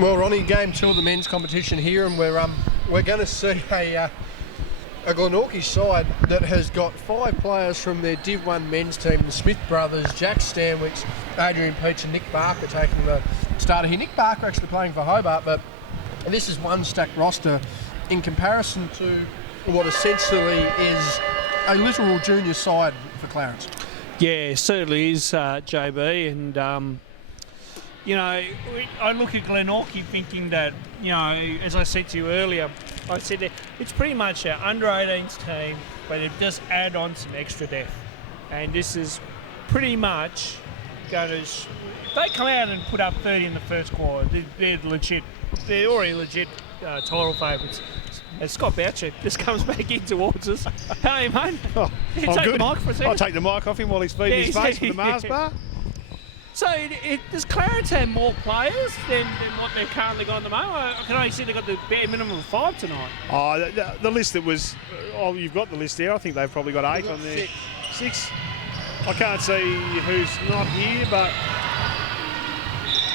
Well, Ronnie, game 2 of the men's competition here, and we're going to see a Glenorchy side that has got 5 players from their Div 1 men's team, the Smith brothers, Jack Stanwicks, Adrian Peach and Nick Barker taking the starter here. Nick Barker actually playing for Hobart, but this is one stacked roster in comparison to what essentially is a literal junior side for Clarence. Yeah, certainly is, JB, and you know, I look at Glenorchy thinking that, you know, as I said to you earlier, I said that it's pretty much an under-18s team, but they've just added on some extra depth. And this is pretty much going to... If they come out and put up 30 in the first quarter, they're legit. They're already legit title favourites. And Scott Boucher just comes back in towards us. Hey, mate. Oh, take good. the mic for a second. I'll take the mic off him while he's feeding his face with the Mars bar. So does Clarence have more players than what they've currently got at the moment? I can only see they've got the bare minimum of 5 tonight. Oh, the list that was... Oh, you've got the list there. I think they've probably got 8 on there. 6. I can't see who's not here, but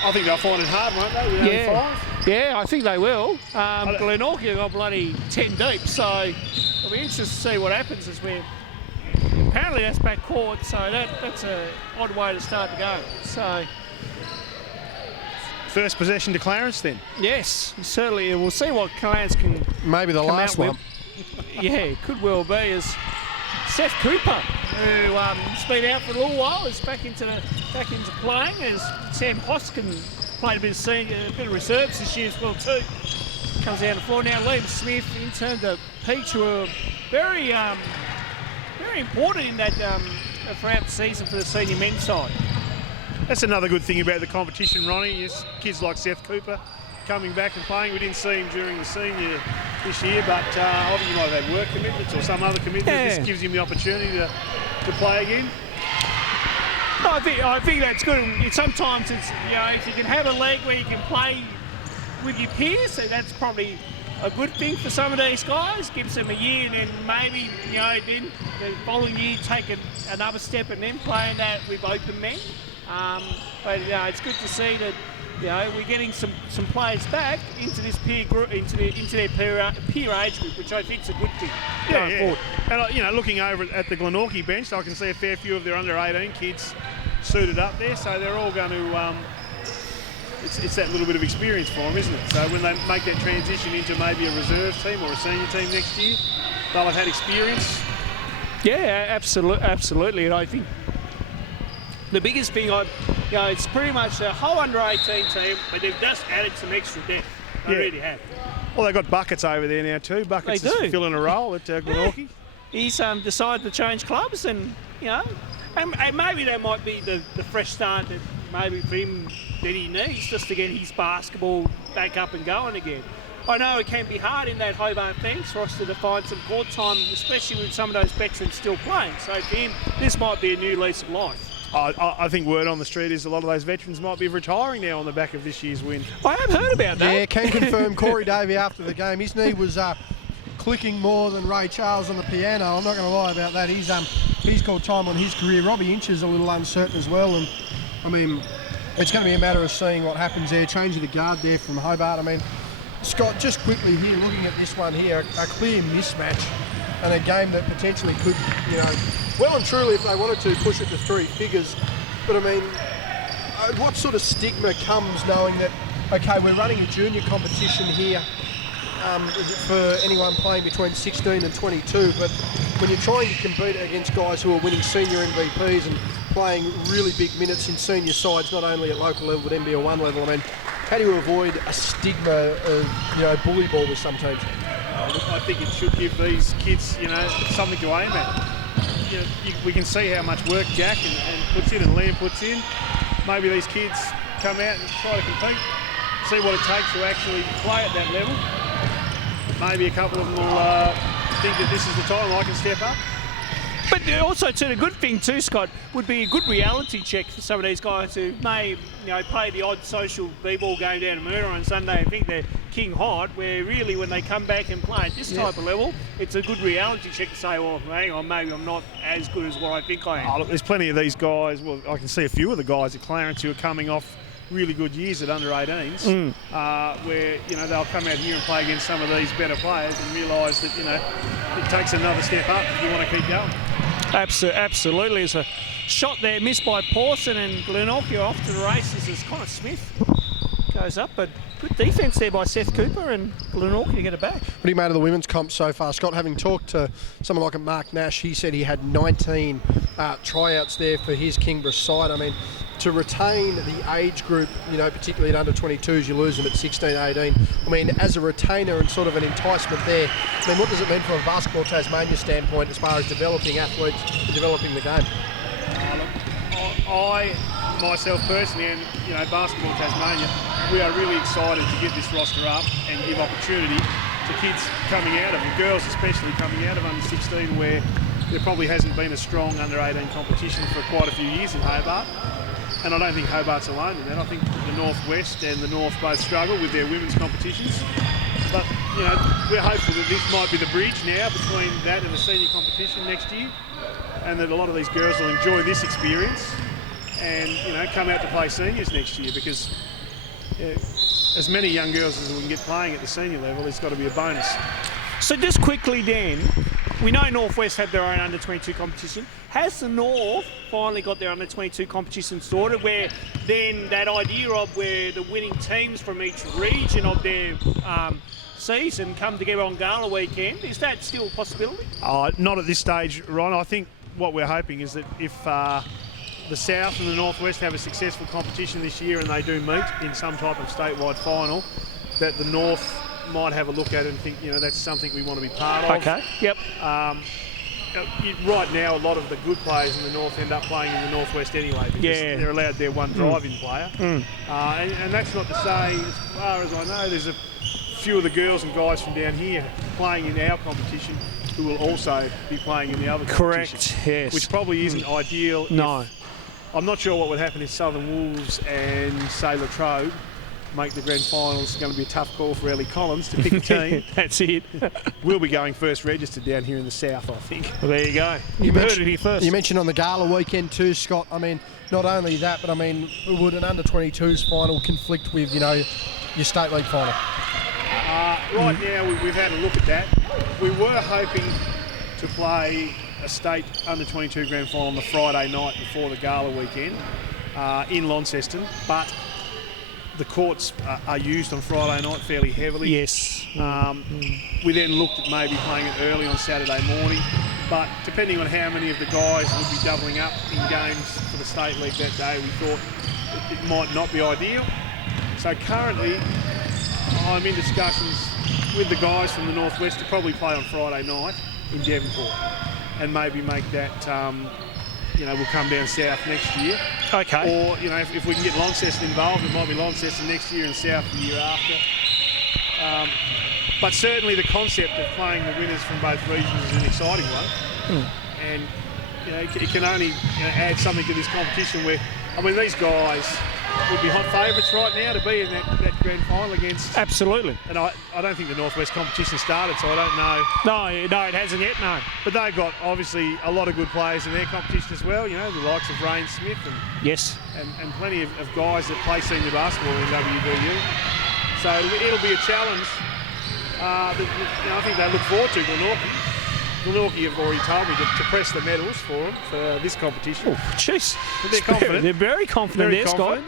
I think they'll find it hard, won't they? With only 5? Yeah, I think they will. Glenorchy have got bloody 10 deep, so it'll be interesting to see what happens as we're... Apparently that's back court, so that's an odd way to start the game. So, first possession to Clarence then? Yes, certainly. We'll see what Clarence can maybe the last one. Yeah, could well be, as Seth Cooper, who's been out for a little while, is back into playing, as Sam Hoskin played a bit of reserves this year as well too. Comes down the floor now. Liam Smith in terms of Peach, who are very important in that throughout the season for the senior men's side. That's another good thing about the competition, Ronnie, is kids like Seth Cooper coming back and playing. We didn't see him during the senior this year, but obviously he might have had work commitments or some other commitment. Yeah. This gives him the opportunity to play again. I think that's good. Sometimes it's, you know, if you can have a league where you can play with your peers, so that's probably a good thing for some of these guys. Gives them a year, and then maybe, you know, then the following year take another step and then playing that with open men. But you know, it's good to see that, you know, we're getting some players back into this peer group, into their peer age group, which I think is a good thing going forward. And you know, looking over at the Glenorchy bench, I can see a fair few of their under-18 kids suited up there, so they're all going to. It's that little bit of experience for them, isn't it? So when they make that transition into maybe a reserve team or a senior team next year, they'll have had experience. Yeah, absolutely. And I think the biggest thing, it's pretty much a whole under-18 team, but they've just added some extra depth. They really have. Well, they've got Buckets over there now too. Buckets is filling a role at Glenorchy. He's decided to change clubs, and you know, and maybe that might be the fresh start that maybe for him that he needs just to get his basketball back up and going again. I know it can be hard in that Hobart Thanks roster to find some court time, especially with some of those veterans still playing. So for him, this might be a new lease of life. I think word on the street is a lot of those veterans might be retiring now on the back of this year's win. I have heard about that. Yeah, can confirm Corey Davey after the game. His knee was clicking more than Ray Charles on the piano. I'm not going to lie about that. He's got time on his career. Robbie Inch is a little uncertain as well. And I mean, it's going to be a matter of seeing what happens there. Changing the guard there from Hobart. I mean, Scott, just quickly here, looking at this one here, a clear mismatch and a game that potentially could, you know, well and truly, if they wanted to, push it to 3 figures. But I mean, what sort of stigma comes knowing that, okay, we're running a junior competition here for anyone playing between 16 and 22, but when you're trying to compete against guys who are winning senior MVPs and playing really big minutes in senior sides, not only at local level but NBL1 level, I mean, how do you avoid a stigma of, you know, bully ball with some teams? I think it should give these kids, you know, something to aim at. You know, we can see how much work Jack and puts in and Liam puts in. Maybe these kids come out and try to compete, see what it takes to actually play at that level. Maybe a couple of them will think that this is the time I can step up. But also, too, the good thing too, Scott, would be a good reality check for some of these guys who may, you know, play the odd social b-ball game down in Murder on Sunday and think they're king hot, where really when they come back and play at this type of level, it's a good reality check to say, well, hang on, maybe I'm not as good as what I think I am. Oh, look, there's plenty of these guys. Well, I can see a few of the guys at Clarence who are coming off really good years at under 18s, where they'll come out here and play against some of these better players and realise that it takes another step up if you want to keep going. Absolutely. There's a shot there missed by Pawson, and Glenorchy off to the races as Connor Smith goes up, but good defence there by Seth Cooper and Glenorchy to get it back. What do you made of the women's comp so far, Scott? Having talked to someone like Mark Nash, he said he had 19 tryouts there for his Kingborough side. I mean, to retain the age group, particularly at under 22s, you lose them at 16, 18. I mean, as a retainer and sort of an enticement there, I mean, what does it mean from a Basketball Tasmania standpoint as far as developing athletes and developing the game? I myself personally, and Basketball Tasmania, we are really excited to get this roster up and give opportunity to kids coming out of, and girls especially coming out of under 16, where there probably hasn't been a strong under 18 competition for quite a few years in Hobart. And I don't think Hobart's alone in that. I think the Northwest and the North both struggle with their women's competitions. But, we're hopeful that this might be the bridge now between that and the senior competition next year, and that a lot of these girls will enjoy this experience and, come out to play seniors next year, because as many young girls as we can get playing at the senior level, it's got to be a bonus. So just quickly, Dan, we know Northwest have their own under-22 competition. Has the North finally got their under-22 competition sorted, where then that idea of where the winning teams from each region of their season come together on Gala weekend, is that still a possibility? Not at this stage, Ron. I think what we're hoping is that if the South and the Northwest have a successful competition this year and they do meet in some type of statewide final, that the North might have a look at it and think, that's something we want to be part of. Okay, yep. Right now, a lot of the good players in the North end up playing in the Northwest anyway, because they're allowed their one driving player. And that's not to say, as far as I know, there's a few of the girls and guys from down here playing in our competition who will also be playing in the other competition. Correct, yes. Which probably isn't ideal. No. I'm not sure what would happen if Southern Wolves and say Latrobe make the grand finals. It's going to be a tough call for Ellie Collins to pick a team. That's it. We'll be going first registered down here in the South, I think. Well, there you go. You heard it here first. You mentioned on the Gala weekend too, Scott. I mean, not only that, but I mean, would an under-22s final conflict with, your state league final? Right now, we've had a look at that. We were hoping to play a state under-22 grand final on the Friday night before the Gala weekend in Launceston, but the courts are used on Friday night fairly heavily. Yes. We then looked at maybe playing it early on Saturday morning, but depending on how many of the guys would be doubling up in games for the state league that day, we thought it might not be ideal. So currently, I'm in discussions with the guys from the Northwest to probably play on Friday night in Devonport, and maybe make that, we'll come down south next year. Okay. Or, if we can get Launceston involved, it might be Launceston next year and South the year after. But certainly the concept of playing the winners from both regions is an exciting one. And, it can only add something to this competition where, these guys would be hot favourites right now to be in that grand final against. Absolutely. And I don't think the Northwest competition started, so I don't know. No, it hasn't yet, no. But they've got obviously a lot of good players in their competition as well, the likes of Rain Smith and plenty of guys that play senior basketball in WVU. So it'll be a challenge that I think they look forward to, Glenorchy. Glenorchy have already told me to press the medals for them for this competition. Oh, jeez. They're confident. They're very confident, Scott.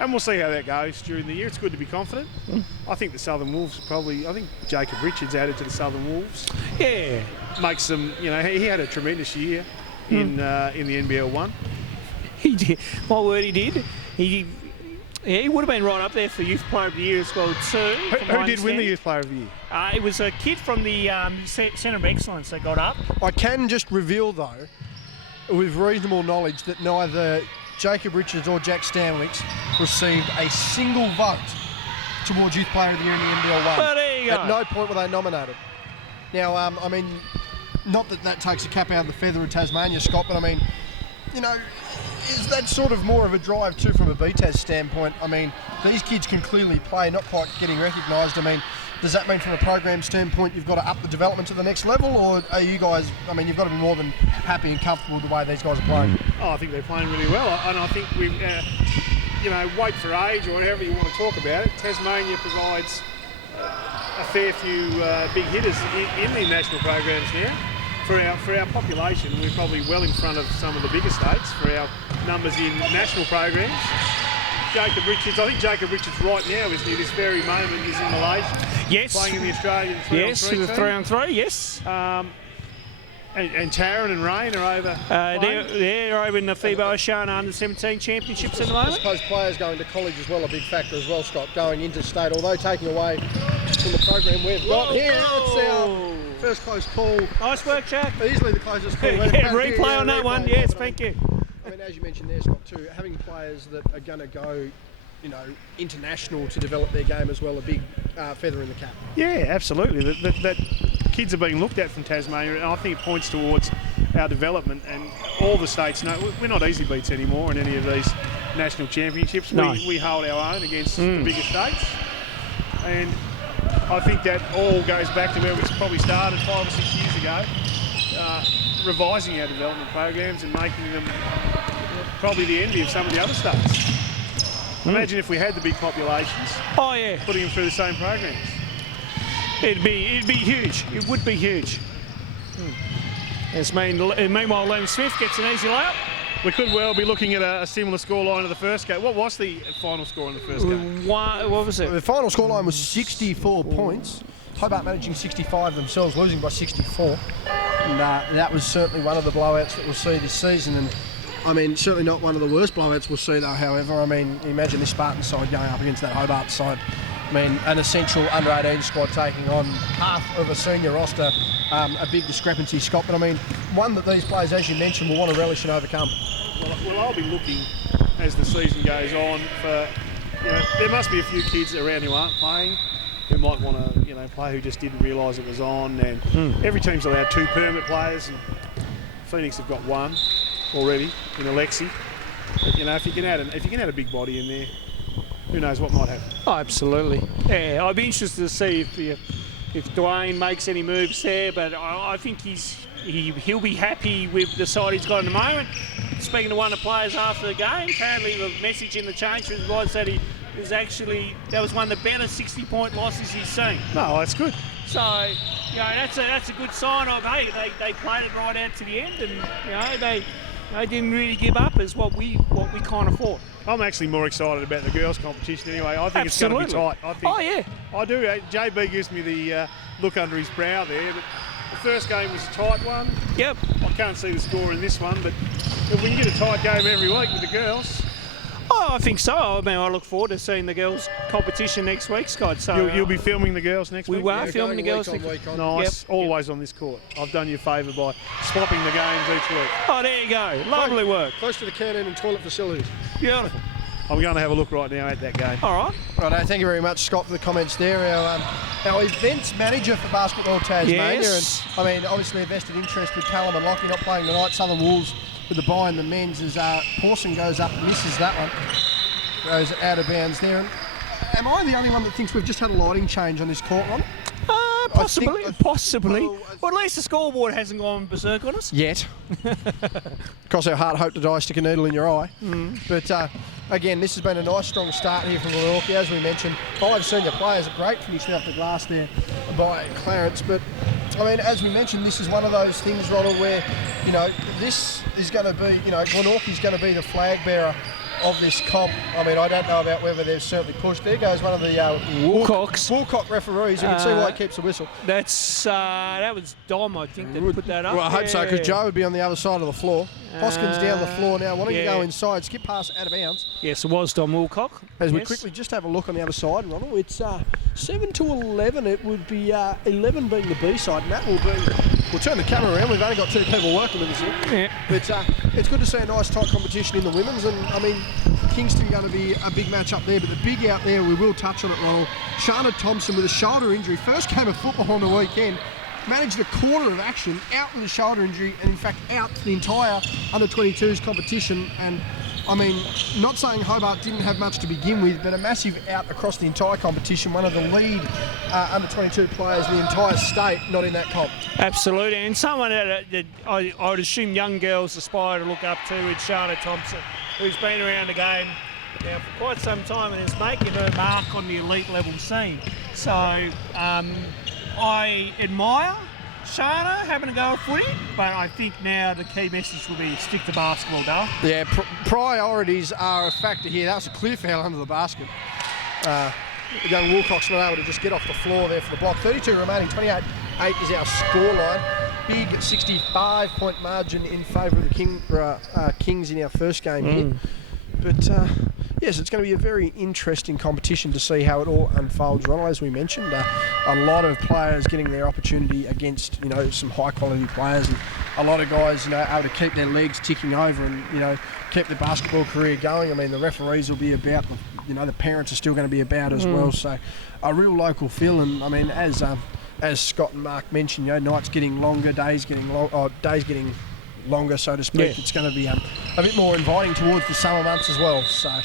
And we'll see how that goes during the year. It's good to be confident. I think the Southern Wolves I think Jacob Richards added to the Southern Wolves. Yeah. Makes them, he had a tremendous year in the NBL 1. He did. My word, he did. He would have been right up there for Youth Player of the Year as well too. Who did win the Youth Player of the Year? It was a kid from the Centre of Excellence that got up. I can just reveal, though, with reasonable knowledge, that neither Jacob Richards or Jack Stanwicks received a single vote towards Youth Player of the Year in the NBL 1. But there you go. At no point were they nominated. Now, not that takes a cap out of the feather of Tasmania, Scott, but is that sort of more of a drive too from a BTAS standpoint? These kids can clearly play, not quite getting recognised. Does that mean from a program standpoint you've got to up the development to the next level, or are you guys, you've got to be more than happy and comfortable with the way these guys are playing? I think they're playing really well, and I think we've weight for age or whatever you want to talk about it, Tasmania provides a fair few big hitters in the national programs now. For our population, we're probably well in front of some of the bigger states for our numbers in national programs. Jacob Richards, I think Jacob Richards right now, isn't he, this very moment is in Malaysia. Yes. Playing in the Australian 3-on-3 Yes, for the team. 3-on-3, yes. And Taryn and Rain are over. They're over in the FIBA Oceania Under-17 Championships at the I moment. suppose players going to college as well, a big factor as well, Scott, going interstate, although taking away from the program we've got here. It's our first close call. Nice work, Jack. Easily the closest call. Yeah, replay on that one. Yes, thank you. I mean, as you mentioned there, Scott, too, having players that are going to go, international to develop their game as well, a big feather in the cap. Yeah, absolutely. That kids are being looked at from Tasmania, and I think it points towards our development. And all the states know we're not easy beats anymore in any of these national championships. No. We hold our own against the bigger states, and I think that all goes back to where we probably started 5 or 6 years ago, revising our development programs and making them probably the envy of some of the other states. Imagine if we had the big populations. Oh yeah, Putting them through the same programs. it'd be huge. It would be huge. Meanwhile, Liam Smith gets an easy layup. We could well be looking at a similar scoreline to the first game. What was the final score in the first game? What was it? The final scoreline was 64 points. Hobart managing 65 themselves, losing by 64. And that was certainly one of the blowouts that we'll see this season. And I mean, certainly not one of the worst blowouts we'll see, though, however. I mean, imagine this Spartan side going up against that Hobart side. I mean, an essential under-18 squad taking on half of a senior roster, a big discrepancy, Scott. But I mean, one that these players, as you mentioned, will want to relish and overcome. Well, I'll be looking as the season goes on for, there must be a few kids around who aren't playing, who might want to, play, who just didn't realise it was on. And every team's allowed 2 permit players, and Phoenix have got 1 already in Alexi. But, if you can add a big body in there, who knows what might happen. Oh, absolutely. Yeah, I'd be interested to see if Dwayne makes any moves there, but I think he'll be happy with the side he's got at the moment. Speaking to one of the players after the game, apparently the message in the change room was that that was one of the better 60-point losses he's seen. No, that's good. So, that's a good sign of, hey, they played it right out to the end, and they didn't really give up as what we kind of thought. I'm actually more excited about the girls' competition anyway. I think it's going to be tight. Oh yeah, I do. JB gives me the look under his brow there. But the first game was a tight one. Yep. I can't see the score in this one, but if we can get a tight game every week with the girls. Oh, I think so. I mean, I look forward to seeing the girls' competition next week, Scott. So You'll be filming the girls next week? We are filming the girls next week. Nice. Yep. Always on this court. I've done you a favour by swapping the games each week. Oh, there you go. Lovely work. Close to the canteen and toilet facilities. Beautiful. I'm going to have a look right now at that game. All right. Right, thank you very much, Scott, for the comments there. Our events manager for Basketball Tasmania. Yes. And, I mean, obviously a vested interest with Callum and Lockie not playing tonight. Southern Wolves with the bye in the men's as Pawson goes up and misses that one. Goes out of bounds there. And am I the only one that thinks we've just had a lighting change on this court, Ron? Possibly. Well, at least the scoreboard hasn't gone berserk on us. Yet. Cross our heart, hope to die, stick a needle in your eye. But again, this has been a nice strong start here from Glenorchy. As we mentioned, 5 senior players, a great finish off the glass there by Clarence. But I mean, as we mentioned, this is one of those things, Ronald, where, this is going to be, Glenorchy's going to be the flag bearer of this comp. I mean, I don't know about whether they've certainly pushed. There goes one of the Woolcock referees. You can see why he keeps the whistle. That was Dom, I think, that put that up. Well, I hope so, because Joe would be on the other side of the floor. Hoskins down the floor now, wanting to go inside, skip past out of bounds. Yes, it was Dom Woolcock. As we quickly just have a look on the other side, Ronald, it's 7 to 11. It would be 11 being the B side, and that will be. We'll turn the camera around. We've only got 2 people working with us here. Yeah. But it's good to see a nice tight competition in the women's, and I mean, Kingston going to be a big match up there, but the big out there, we will touch on it, Ronald. Shana Thompson with a shoulder injury, first game of football on the weekend, managed a quarter of action, out with a shoulder injury, and in fact out for the entire under-22s competition. And I mean, not saying Hobart didn't have much to begin with, but a massive out across the entire competition, one of the lead under-22 players in the entire state, not in that comp. Absolutely, and someone that I would assume young girls aspire to look up to is Shana Thompson, who's been around the game now for quite some time and is making her mark on the elite level scene. So I admire Shana having a go at footy, but I think now the key message will be stick to basketball, Dale. Yeah, priorities are a factor here. That was a clear foul under the basket. Young Wilcox not able to just get off the floor there for the block. 32 remaining, 28-8 is our scoreline. Big 65-point margin in favour of the Kings in our first game here. But yes, it's going to be a very interesting competition to see how it all unfolds. Ronald, as we mentioned, a lot of players getting their opportunity against some high-quality players, and a lot of guys able to keep their legs ticking over and keep their basketball career going. I mean, the referees will be about, the parents are still going to be about as well. So a real local feel, and I mean, as Scott and Mark mentioned, nights getting longer, days getting longer, so to speak. Yeah. It's going to be a bit more inviting towards the summer months as well. So.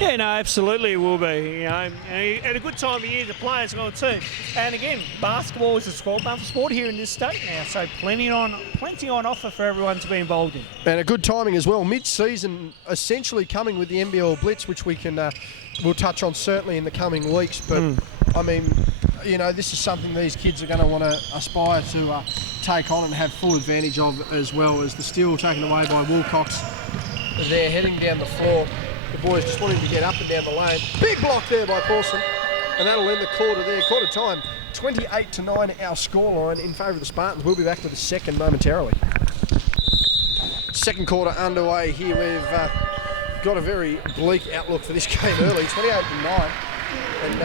Yeah, no, absolutely it will be. And a good time of year to play as well too. And again, basketball is a squad-bumper sport here in this state now, so plenty on offer for everyone to be involved in. And a good timing as well. Mid-season, essentially coming with the NBL Blitz, which we'll touch on certainly in the coming weeks. But I mean, this is something these kids are going to want to aspire to take on and have full advantage of, as well as the steal taken away by Wilcox. They're heading down the floor. The boys just wanting to get up and down the lane. Big block there by Paulson, and that'll end the quarter there. Quarter time, 28-9 our scoreline in favour of the Spartans. We'll be back with the second momentarily. Second quarter underway here. We've got a very bleak outlook for this game early, 28-9. And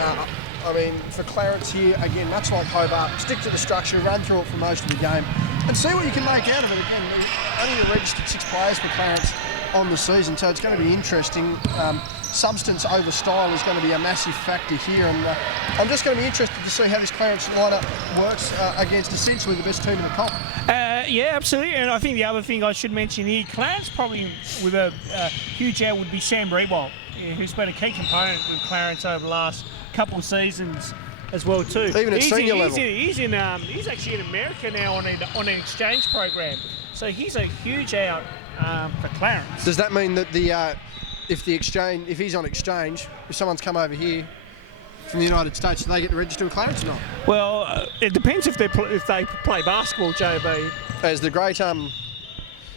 I mean, for Clarence here, again, much like Hobart, stick to the structure, run through it for most of the game, and see what you can make out of it. Again, only a registered 6 players for Clarence on the season, so it's going to be interesting. Substance over style is going to be a massive factor here, and I'm just going to be interested to see how this Clarence lineup works against essentially the best team in the comp. Yeah, absolutely. And I think the other thing I should mention here, Clarence probably with a huge out would be Sam Brewald, who's been a key component with Clarence over the last couple of seasons as well too. Even at senior level. He's actually in America now on an exchange program, so he's a huge out for Clarence. Does that mean that if he's on exchange, if someone's come over here from the United States, do they get to register with Clarence or not? Well, it depends if they play basketball, JB. As the great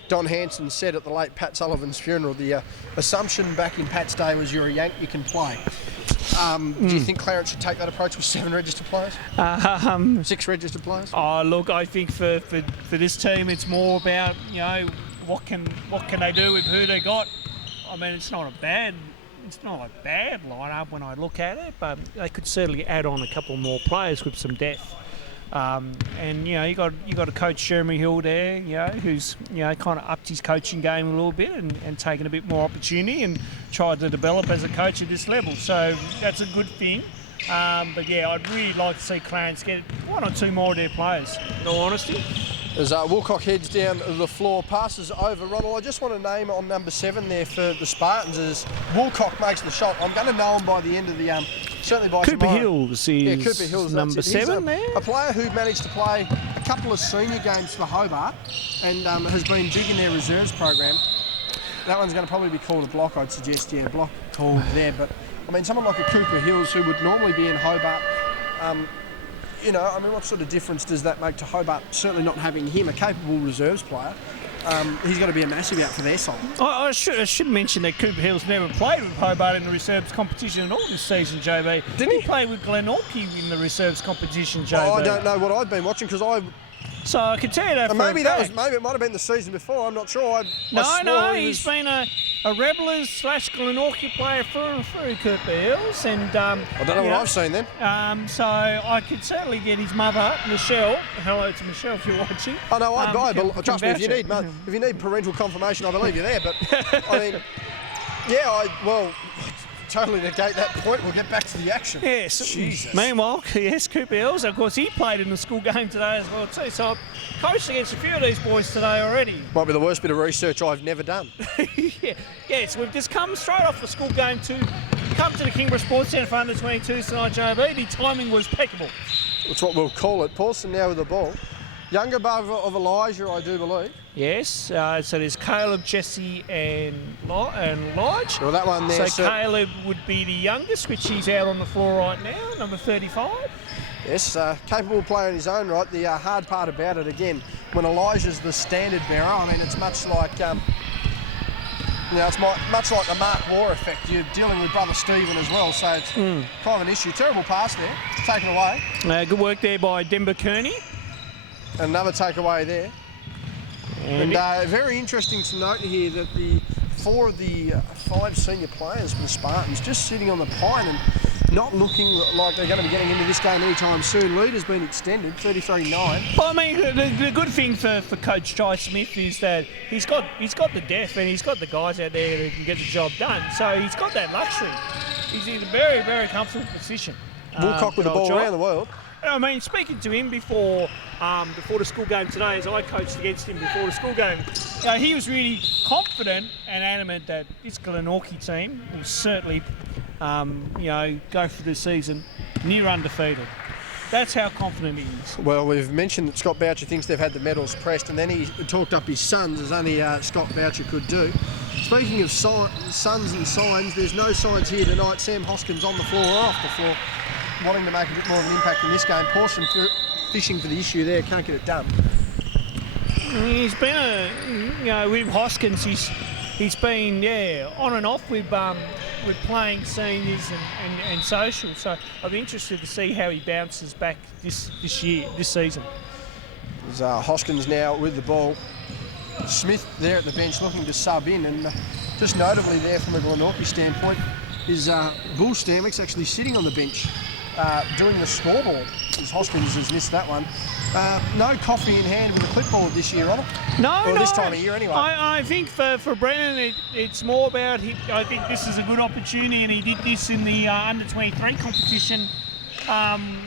Don Hanson said at the late Pat Sullivan's funeral, the assumption back in Pat's day was you're a Yank, you can play. Do you think Clarence should take that approach with 7 registered players? 6 registered players? Oh, look, I think for this team, it's more about what can they do with who they got. I mean, it's not a bad lineup when I look at it, but they could certainly add on a couple more players with some depth. And you got a coach Jeremy Hill there, who's kind of upped his coaching game a little bit and taken a bit more opportunity and tried to develop as a coach at this level. So that's a good thing. But yeah, I'd really like to see Clarence get 1 or 2 more of their players, in all honesty. As Wilcock heads down the floor, passes over Ronald. I just want to name on number 7 there for the Spartans as Wilcock makes the shot. I'm going to know him by the end of the certainly by Cooper tomorrow. Hills is Cooper Hills, number 7 there. A player who managed to play a couple of senior games for Hobart and has been big in their reserves program. That one's going to probably be called a block, I'd suggest. Yeah, block called there. But I mean, someone like a Cooper Hills who would normally be in Hobart. What sort of difference does that make to Hobart? Certainly not having him, a capable reserves player. He's got to be a massive out for their side. I should mention that Cooper Hills never played with Hobart in the reserves competition at all this season, JB. Didn't he? He played with Glenorchy in the reserves competition, JB. Well, I don't know what I've been watching because So I can tell you that. Maybe it might have been the season before. I'm not sure. He's been a Rebelers / Glenorchy player through Cooper Hills, and I don't know what I've seen then. So I could certainly get his mother, Michelle. Hello to Michelle if you're watching. Oh no, trust me. If you need parental confirmation, I believe you're there. But I mean, totally negate that point. We'll get back to the action. Yes. Jesus. Meanwhile, Cooper Hills, of course, he played in the school game today as well too. So I've coached against a few of these boys today already. Might be the worst bit of research I've never done. Yes, we've just come straight off the school game to come to the Kingborough Sports Centre for under-22s tonight, JB. The timing was impeccable. That's what we'll call it. Paulson now with the ball. Younger brother of Elijah, I do believe. Yes. So there's Caleb, Jesse, and Lodge. Well, that one there. So Caleb would be the youngest, which he's out on the floor right now, number 35. Yes, capable player in his own right. The hard part about it, again, when Elijah's the standard bearer, I mean, it's much like, it's much like the Mark Waugh effect. You're dealing with brother Stephen as well, so it's kind of an issue. Terrible pass there, taken away. Good work there by Denver Kearney. Another takeaway there. And very interesting to note here that the 4 of the 5 senior players for the Spartans just sitting on the pine and not looking like they're going to be getting into this game anytime soon. Lead has been extended, 33-9. Well, I mean, the good thing for Coach Jai Smith is that he's got the depth and he's got the guys out there who can get the job done. So he's got that luxury. He's in a very, very comfortable position. Woolcock with the ball around the world. I mean, speaking to him before the school game today, as I coached against him before the school game, he was really confident and adamant that this Glenorchy team will certainly, go for the season near undefeated. That's how confident he is. Well, we've mentioned that Scott Boucher thinks they've had the medals pressed, and then he talked up his sons, as only Scott Boucher could do. Speaking of sons and signs, there's no signs here tonight. Sam Hoskins on the floor or off the floor, wanting to make a bit more of an impact in this game. Pawson fishing for the issue there, can't get it done. He's been with Hoskins, he's been on and off with playing seniors and social. So I'll be interested to see how he bounces back this season. There's Hoskins now with the ball. Smith there at the bench looking to sub in, and just notably there from a Glenorchy standpoint is Bull Stanwick's actually sitting on the bench doing the scoreboard, as Hoskins has missed that one. No coffee in hand with a clipboard this year, Ronald? No. This time of year anyway. I think for Brennan it's more about I think this is a good opportunity, and he did this in the under-23 competition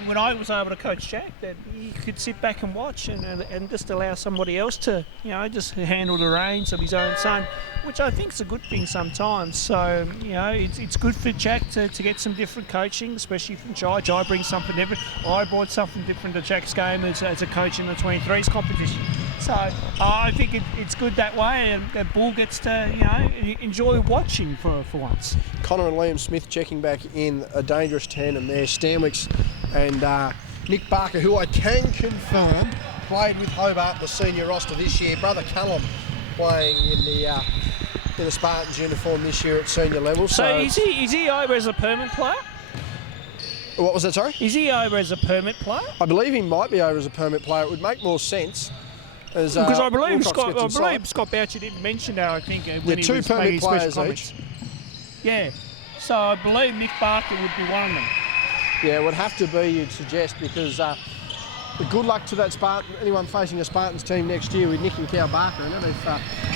when I was able to coach Jack, that he could sit back and watch and just allow somebody else to just handle the reins of his own son, which I think is a good thing sometimes. So it's good for Jack to get some different coaching, especially from Jai. Jai brings something different. I brought something different to Jack's game as a coach in the 23s competition. So I think it's good that way, and that Bull gets to enjoy watching for once. Connor and Liam Smith checking back in, a dangerous tandem there. Stanwicks and Nick Barker, who I can confirm played with Hobart, the senior roster this year. Brother Callum playing in the Spartans uniform this year at senior level. So is he over as a permanent player? What was that, sorry? Is he over as a permanent player? I believe he might be over as a permanent player. It would make more sense. Because I believe Scott Boucher didn't mention that, I think, when he was making special comments. Yeah, so I believe Nick Barker would be one of them. Yeah, it would have to be, you'd suggest, because good luck to that anyone facing a Spartans team next year with Nick and Cow Barker. And if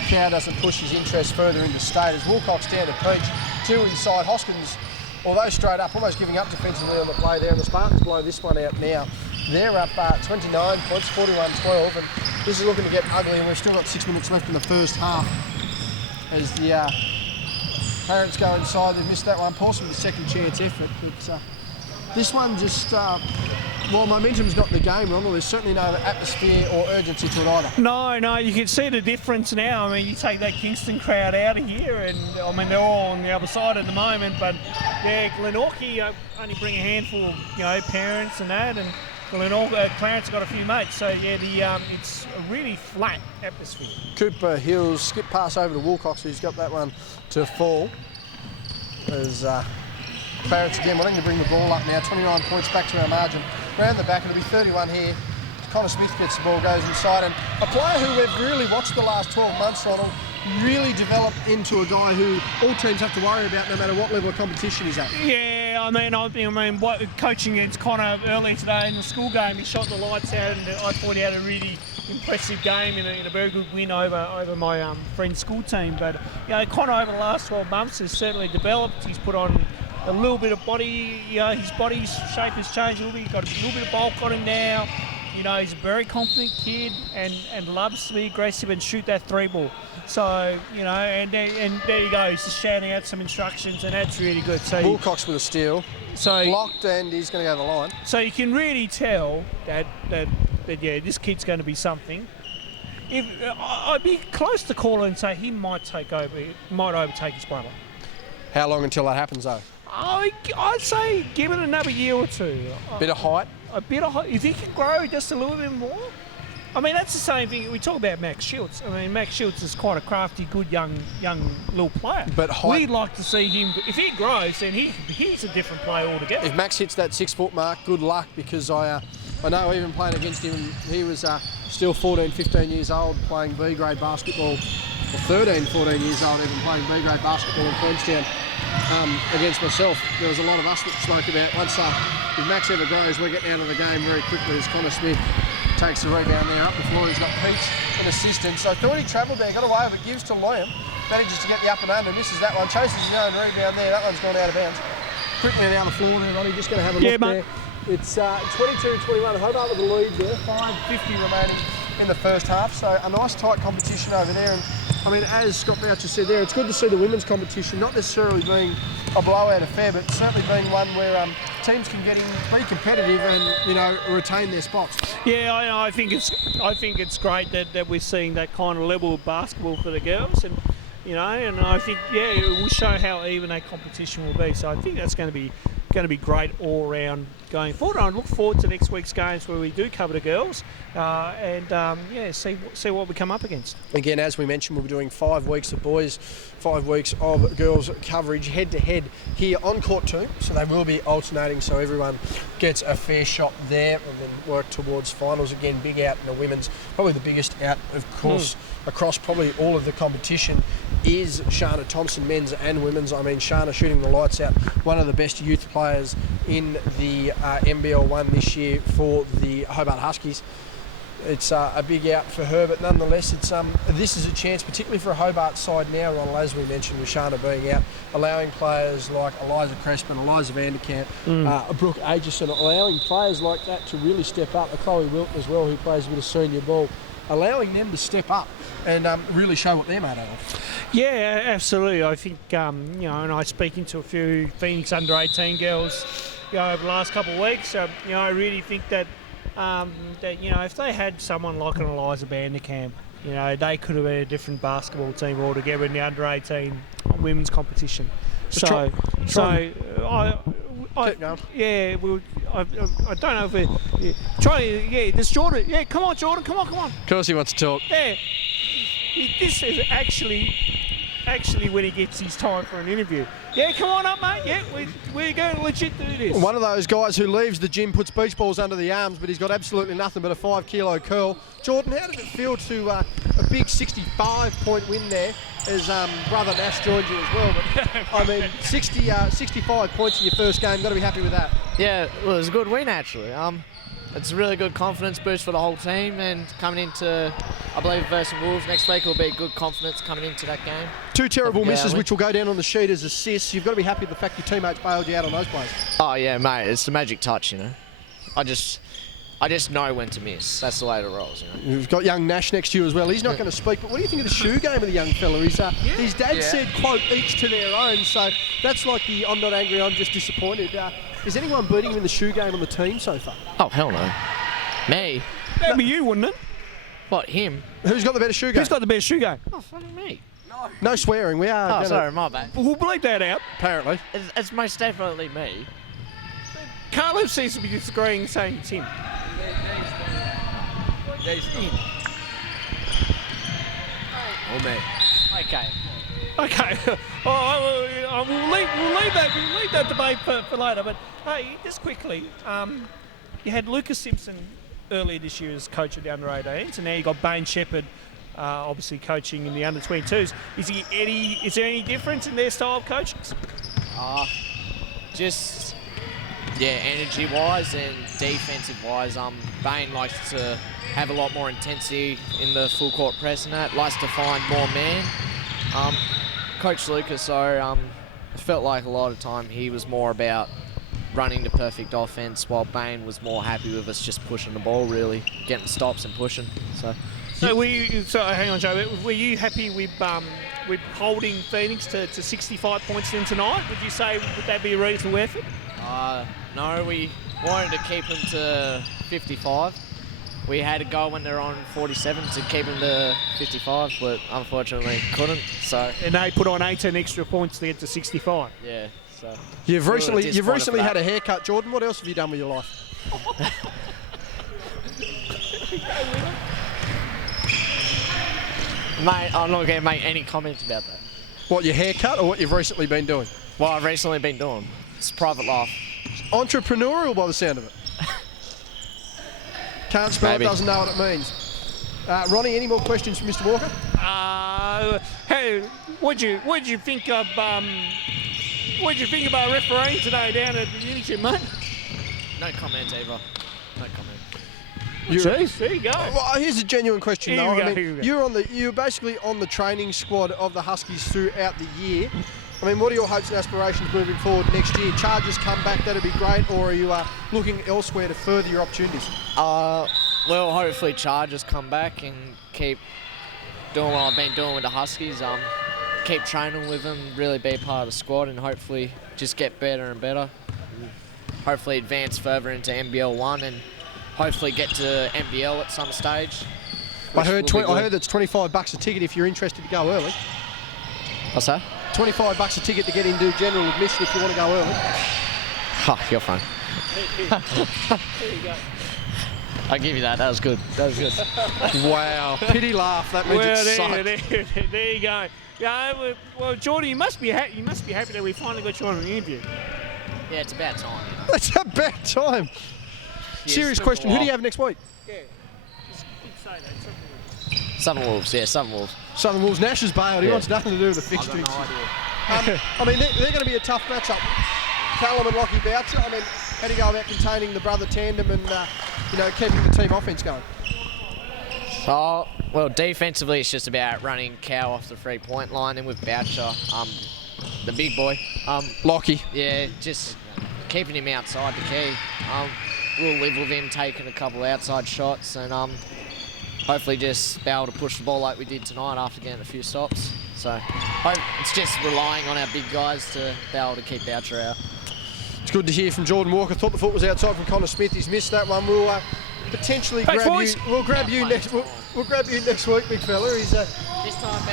Cow doesn't push his interest further into state, as Woolcock's down to Peach, 2 inside. Hoskins, although straight up, almost giving up defensively on the play there, and the Spartans blow this one out now. They're up 29 points, 41-12, and this is looking to get ugly, and we've still got 6 minutes left in the first half. As the Clarence go inside, they've missed that one. Pawson with a second chance effort, but this one just, momentum's not in the game, Ronald. There's certainly no atmosphere or urgency to it either. No, you can see the difference now. I mean, you take that Kingston crowd out of here, and I mean, they're all on the other side at the moment, but Glenorchy only bring a handful of, parents and that, and Clarence got a few mates, so it's a really flat atmosphere. Cooper Hills skip pass over to Woolcock, who's got that one to fall. As Clarence again wanting to bring the ball up now, 29 points back to our margin. Round the back, it'll be 31 here. Connor Smith gets the ball, goes inside, and a player who we've really watched the last 12 months, Ronald, really developed into a guy who all teams have to worry about no matter what level of competition he's at. Yeah, I mean, coaching against Connor earlier today in the school game, he shot the lights out, and I thought he had a really impressive game in a very good win over my friend's school team. But Connor over the last 12 months has certainly developed. He's put on a little bit of body. His body's shape has changed a little bit. He's got a little bit of bulk on him now. He's a very confident kid and loves to be aggressive and shoot that 3 ball. So, and there you go. He's just shouting out some instructions, and that's really good. So Woolcock's with a steal. So blocked, and he's going to go to the line. So you can really tell that this kid's going to be something. I'd be close to calling and say he might overtake his brother. How long until that happens, though? I'd say give it another year or two. Bit of height? A bit of height. If he can grow just a little bit more. I mean, that's the same thing. We talk about Max Schultz. I mean, Max Schultz is quite a crafty, good young little player. But height, we'd like to see him. If he grows, then he's a different player altogether. if Max hits that 6 foot mark, good luck, because I know even playing against him, he was still 14, 15 years old playing B grade basketball, or 13, 14 years old even playing B grade basketball in Queenstown against myself. There was a lot of us that spoke about once if Max ever grows, we're getting out of the game very quickly as Connor Smith takes the rebound there up the floor. He's got Peach and assistance. So thought he travelled there, got away with it, gives to Liam, manages to get the up and under, misses that one, chases his own rebound there. That one's gone out of bounds. Quickly down the floor there, Ronnie, just going to have a look there. It's 22-21, Hobart with the lead there, 5:50 remaining in the first half. So a nice tight competition over there. And I mean, as Scott Boucher said there, it's good to see the women's competition not necessarily being a blowout affair, but certainly being one where teams can get in, be competitive, and retain their spots. Yeah, I think it's great that we're seeing that kind of level of basketball for the girls, and I think it will show how even that competition will be. So I think that's going to be great all round going forward. I look forward to next week's games where we do cover the girls and see what we come up against. Again, as we mentioned, we'll be doing 5 weeks of boys, 5 weeks of girls coverage head to head here on court 2. So they will be alternating, so everyone gets a fair shot there, and then work towards finals. Again, big out in the women's, probably the biggest out, of course, across probably all of the competition is Shana Thompson, men's and women's. I mean, Shana shooting the lights out, one of the best youth players in the NBL1 this year for the Hobart Huskies. It's a big out for her, but nonetheless, this is a chance, particularly for a Hobart side now, Ronald, as we mentioned, with Shana being out, allowing players like Eliza Crespin, Eliza Vanderkamp, Brooke Aitchison, allowing players like that to really step up, Chloe Wilton as well, who plays a bit of senior ball, allowing them to step up and really show what they're made of. Yeah, absolutely. I think, and I speaking to a few Phoenix under-18 girls, over the last couple of weeks, I really think that if they had someone like an Eliza Vanderkamp, they could have been a different basketball team altogether in the under-18 women's competition. Keep going. I don't know if we're there's Jordan. Yeah, come on, Jordan, come on. Of course he wants to talk. Yeah, this is actually when he gets his time for an interview. Yeah, come on up, mate. Yeah, we're going to legit do this. One of those guys who leaves the gym, puts beach balls under the arms, but he's got absolutely nothing but a 5-kilo curl. Jordan, how did it feel to a big 65-point win there as brother Nash joined you as well? But, I mean, 65 points in your first game, got to be happy with that. Yeah, well, it was a good win, actually. It's a really good confidence boost for the whole team, and coming into, I believe, versus Wolves next week will be good confidence coming into that game. 2 terrible misses, which will go down on the sheet as assists. You've got to be happy with the fact your teammates bailed you out on those plays. Oh yeah, mate, it's the magic touch, I just know when to miss. That's the way it rolls, You've got young Nash next to you as well. He's not going to speak, but what do you think of the shoe game of the young fella? His dad said, quote, each to their own, so that's like the I'm not angry, I'm just disappointed. Is anyone beating him in the shoe game on the team so far? Oh, hell no. Me? That'd be you, wouldn't it? What, him? Who's got the better shoe game? Who's got the best shoe game? Oh, fucking me. No swearing, we are. Oh, sorry, my bad. We'll bleep that out. Apparently. It's most definitely me. Caleb seems to be disagreeing, saying it's him. Or me. Okay. We'll leave that debate for later. But hey, just quickly, you had Lucas Simpson earlier this year as coach of the under-18s, and now you got Bain Shepherd, obviously coaching in the under-22s. Is there any difference in their style of coaching? Just energy-wise and defensive-wise, Bain likes to have a lot more intensity in the full court press and that. Likes to find more man. Coach Lucas, I felt like a lot of time he was more about running the perfect offense, while Bain was more happy with us just pushing the ball, really getting stops and pushing. So hang on, Joe. Were you happy with holding Phoenix to 65 points in tonight? Would you say would that be a reasonable effort? No, we wanted to keep them to 55. we had a goal when they're on 47 to keep them to 55, but unfortunately couldn't. So And they put on 18 extra points to get to 65. yeah, so You've recently disappointed for had that. a haircut, Jordan. What else have you done with your life? Mate, I'm not going to make any comments about that. What, your haircut or what you've recently been doing? What I've recently been doing. It's private life. Entrepreneurial by the sound of it. Can't spell Maybe. it, doesn't know what it means. Ronnie, any more questions for Mr. Walker? Hey, what'd you think of refereeing today down at the Unity, mate? No comment either. No comment. Jeez, there you go. Well, here's a genuine question, Here though. we go, I here we mean, go. you're basically on the training squad of the Huskies throughout the year. I mean, what are your hopes and aspirations moving forward next year? Chargers come back, that'd be great, or are you looking elsewhere to further your opportunities? Well, hopefully Chargers come back and keep doing what I've been doing with the Huskies. Keep training with them, really be part of the squad, and hopefully just get better and better. Hopefully advance further into NBL 1 and hopefully get to NBL at some stage. I heard which will be good. that's $25 a ticket if you're interested to go early. What's that? $25 a ticket to get into general admission if you want to go early. Oh, you're fine. There you go. I'll give you that. That was good. That was good. Wow. Pity laugh. That means Well, it's sucked. there you go. Yeah, well, Jordan, you must be happy that we finally got you on an interview. Yeah, it's about time. It's about time. Yeah, Serious it's question. took a Who do you while. have next week? Yeah. Just say that. Southern Wolves. Yeah, Southern Wolves. Southern Wolves. Nash has bailed. He Yeah. wants nothing to do with the I've got fixtures. no idea. I mean, they're going to be a tough matchup. Callum and Lockie Boucher. I mean, how do you go about containing the brother tandem and keeping the team offense going? Oh, well, defensively, it's just about running Cow off the 3-point line, and with Boucher, the big boy, Lockie. yeah, just keeping him outside the key. We'll live with him taking a couple outside shots, and hopefully just be able to push the ball like we did tonight after getting a few stops. So it's just relying on our big guys to be able to keep Boucher out. It's good to hear from Jordan Walker. Thought the foot was outside from Connor Smith. He's missed that one. We'll potentially Thanks, grab boys. you. We'll grab you next. We'll grab you next week, big fella. He's This time,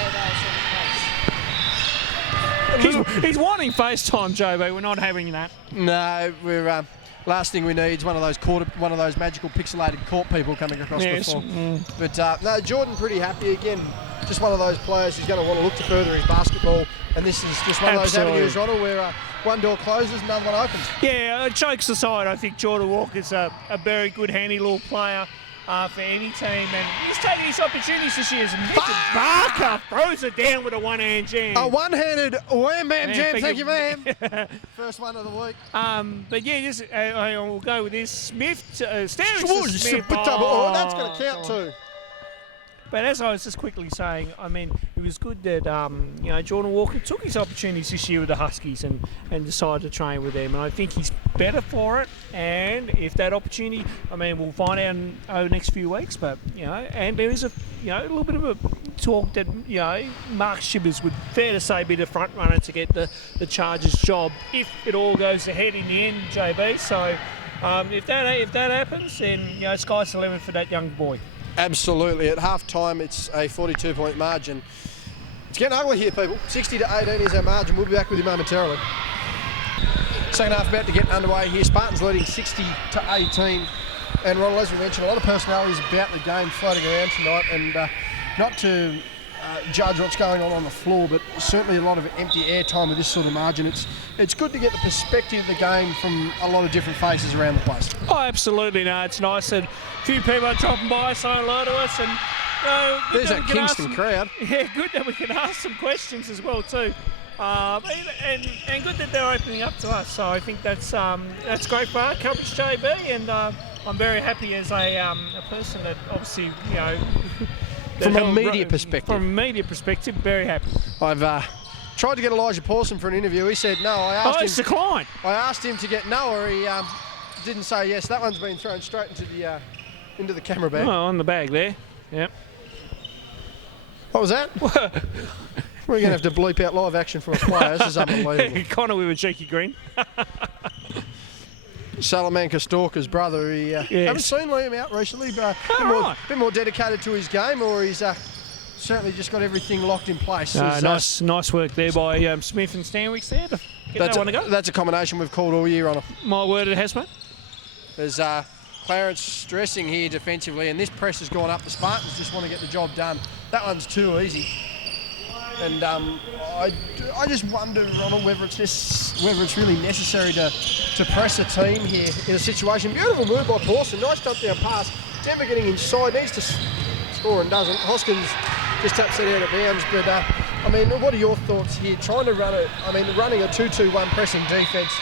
He's wanting FaceTime, JB. We're not having that. no. We're last thing we need is one of those magical pixelated court people coming across Yes. the floor. But no, Jordan pretty happy again. Just one of those players who's going to want to look to further his basketball, and this is just one of those Absolutely. avenues, Ronald, where one door closes, another one opens. Yeah, jokes aside, I think Jordan Walker's a very good, handy little player for any team, and he's taking his opportunities this year. Barker throws it down with a one-hand jam. A one-handed wham bam Yeah, jam, thank you, ma'am. First one of the week. But yeah, just, we'll go with this. Smith, Stanley Ooh, Smith. oh, that's going to count too. But as I was just quickly saying, I mean, it was good that Jordan Walker took his opportunities this year with the Huskies and decided to train with them, and I think he's better for it. And if that opportunity, I mean, we'll find out over the next few weeks. But and there is a little bit of a talk that Mark Shibbers would fair to say be the front runner to get the Chargers job if it all goes ahead in the end, JB. So if that happens, then sky's the limit for that young boy. Absolutely. At half time, it's a 42-point margin. It's getting ugly here, people. 60-18 is our margin. We'll be back with you momentarily. Second half about to get underway here. Spartans leading 60-18. And Ronald, as we mentioned, a lot of personalities about the game floating around tonight. And not to judge what's going on the floor, but certainly a lot of empty airtime with this sort of margin. It's good to get the perspective of the game from a lot of different faces around the place. Oh, absolutely. No, it's nice that a few people are dropping by saying hello to us, and good There's that that we can ask Kingston some- crowd. Yeah, good that we can ask some questions as well too, and good that they're opening up to us. So I think that's great for our coverage, JB, and I'm very happy as a person that obviously From a media perspective. From a media perspective, very happy. I've tried to get Elijah Pawson for an interview. He said no. It's declined. I asked him to get Noah. He didn't say yes. That one's been thrown straight into the camera bag. Oh, on the bag there. Yep. What was that? We're going to have to bleep out live action from a player. This is unbelievable. Connor with a cheeky grin. Salamanca Stalker's brother. He haven't seen Liam out recently, but a bit more dedicated to his game, or he's certainly just got everything locked in place. Nice work there by Smith and Stanwicks there to get that one to go. That's a combination we've called all year on it. My word, it has, mate. There's Clarence stressing here defensively, and this press has gone up. The Spartans just want to get the job done. That one's too easy. And I just wonder, Ronald, whether it's really necessary to press a team here in a situation. Beautiful move by Pawson. Nice jump down pass. Denver getting inside. Needs to score and doesn't. Hoskins just taps it out of bounds. But I mean, what are your thoughts here? Trying to running a 2-2-1 pressing defence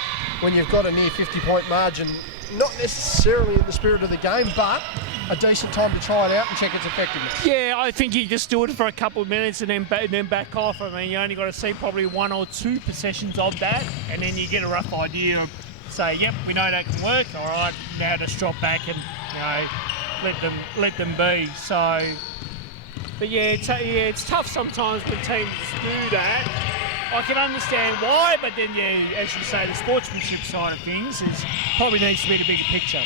when you've got a near 50-point margin. Not necessarily in the spirit of the game, but a decent time to try it out and check its effectiveness. Yeah, I think you just do it for a couple of minutes and then back off. I mean, you only got to see probably 1 or 2 possessions of that, and then you get a rough idea of, say, yep, we know that can work. All right, now just drop back and let them be. So, but yeah, it's tough sometimes for teams to do that. I can understand why, but then, yeah, as you say, the sportsmanship side of things probably needs to be the bigger picture.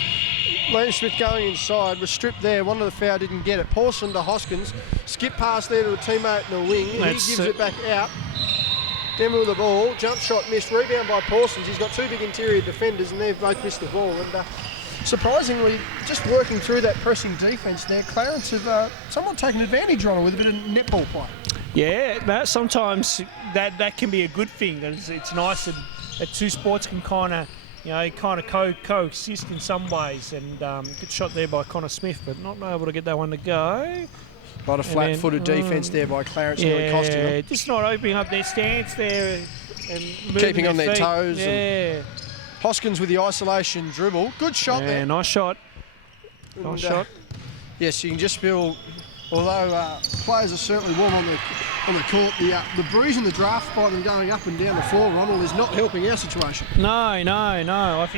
Liam Smith going inside, was stripped there. One of the foul didn't get it. Pawson to Hoskins. Skip pass there to a teammate in the wing. He gives it back out. Denver with the ball. Jump shot missed. Rebound by Pawsons. He's got 2 big interior defenders and they've both missed the ball. And surprisingly, just working through that pressing defence there, Clarence have somewhat taken advantage on it with a bit of netball play. Yeah, sometimes that can be a good thing. It's nice that 2 sports can kind of coexist in some ways. And good shot there by Connor Smith, but not able to get that one to go. A lot of flat-footed defence there by Clarence, nearly costing them. Just not opening up their stance there and keeping on their feet. toes. Yeah. And Hoskins with the isolation dribble. Good shot there. Nice shot. Nice shot. Yes, you can just feel, although players are certainly warm on the court, the breeze and the draft by them going up and down the floor, Ronald, is not helping our situation. No. I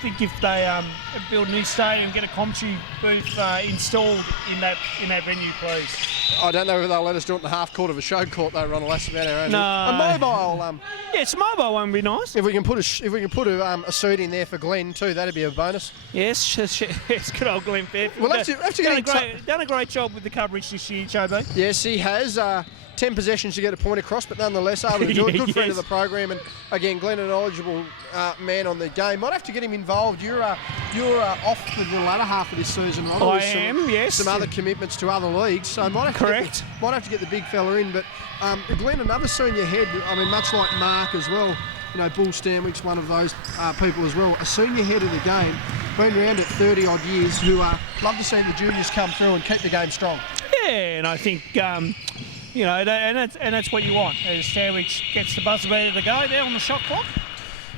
think if they build a new stadium, get a commentary booth installed in that venue, please. I don't know if they'll let us do it in the half court of a show court though, Ronald. That's about our own. No. A mobile. It's a mobile one would be nice. If we can put a seat in there for Glenn too, that'd be a bonus. Yes, it's good old Glenn Fairfield. We'll have to get done a great job with the coverage this year, JB. Yes, he has. 10 possessions to get a point across, but nonetheless able to do it. Good friend of the program, and again, Glenn, a knowledgeable man on the game. Might have to get him involved. You're off for the latter half of this season, Ronald. I am, yes. Some other commitments to other leagues, so might have to get the big fella in. But Glenn, another senior head. I mean, much like Mark as well. You know, Bull Stanwick's one of those people as well. A senior head of the game, been around it 30 odd years, who love to see the juniors come through and keep the game strong. Yeah, and I think. And that's what you want. As Stanwich gets the buzzer ready to go there on the shot clock.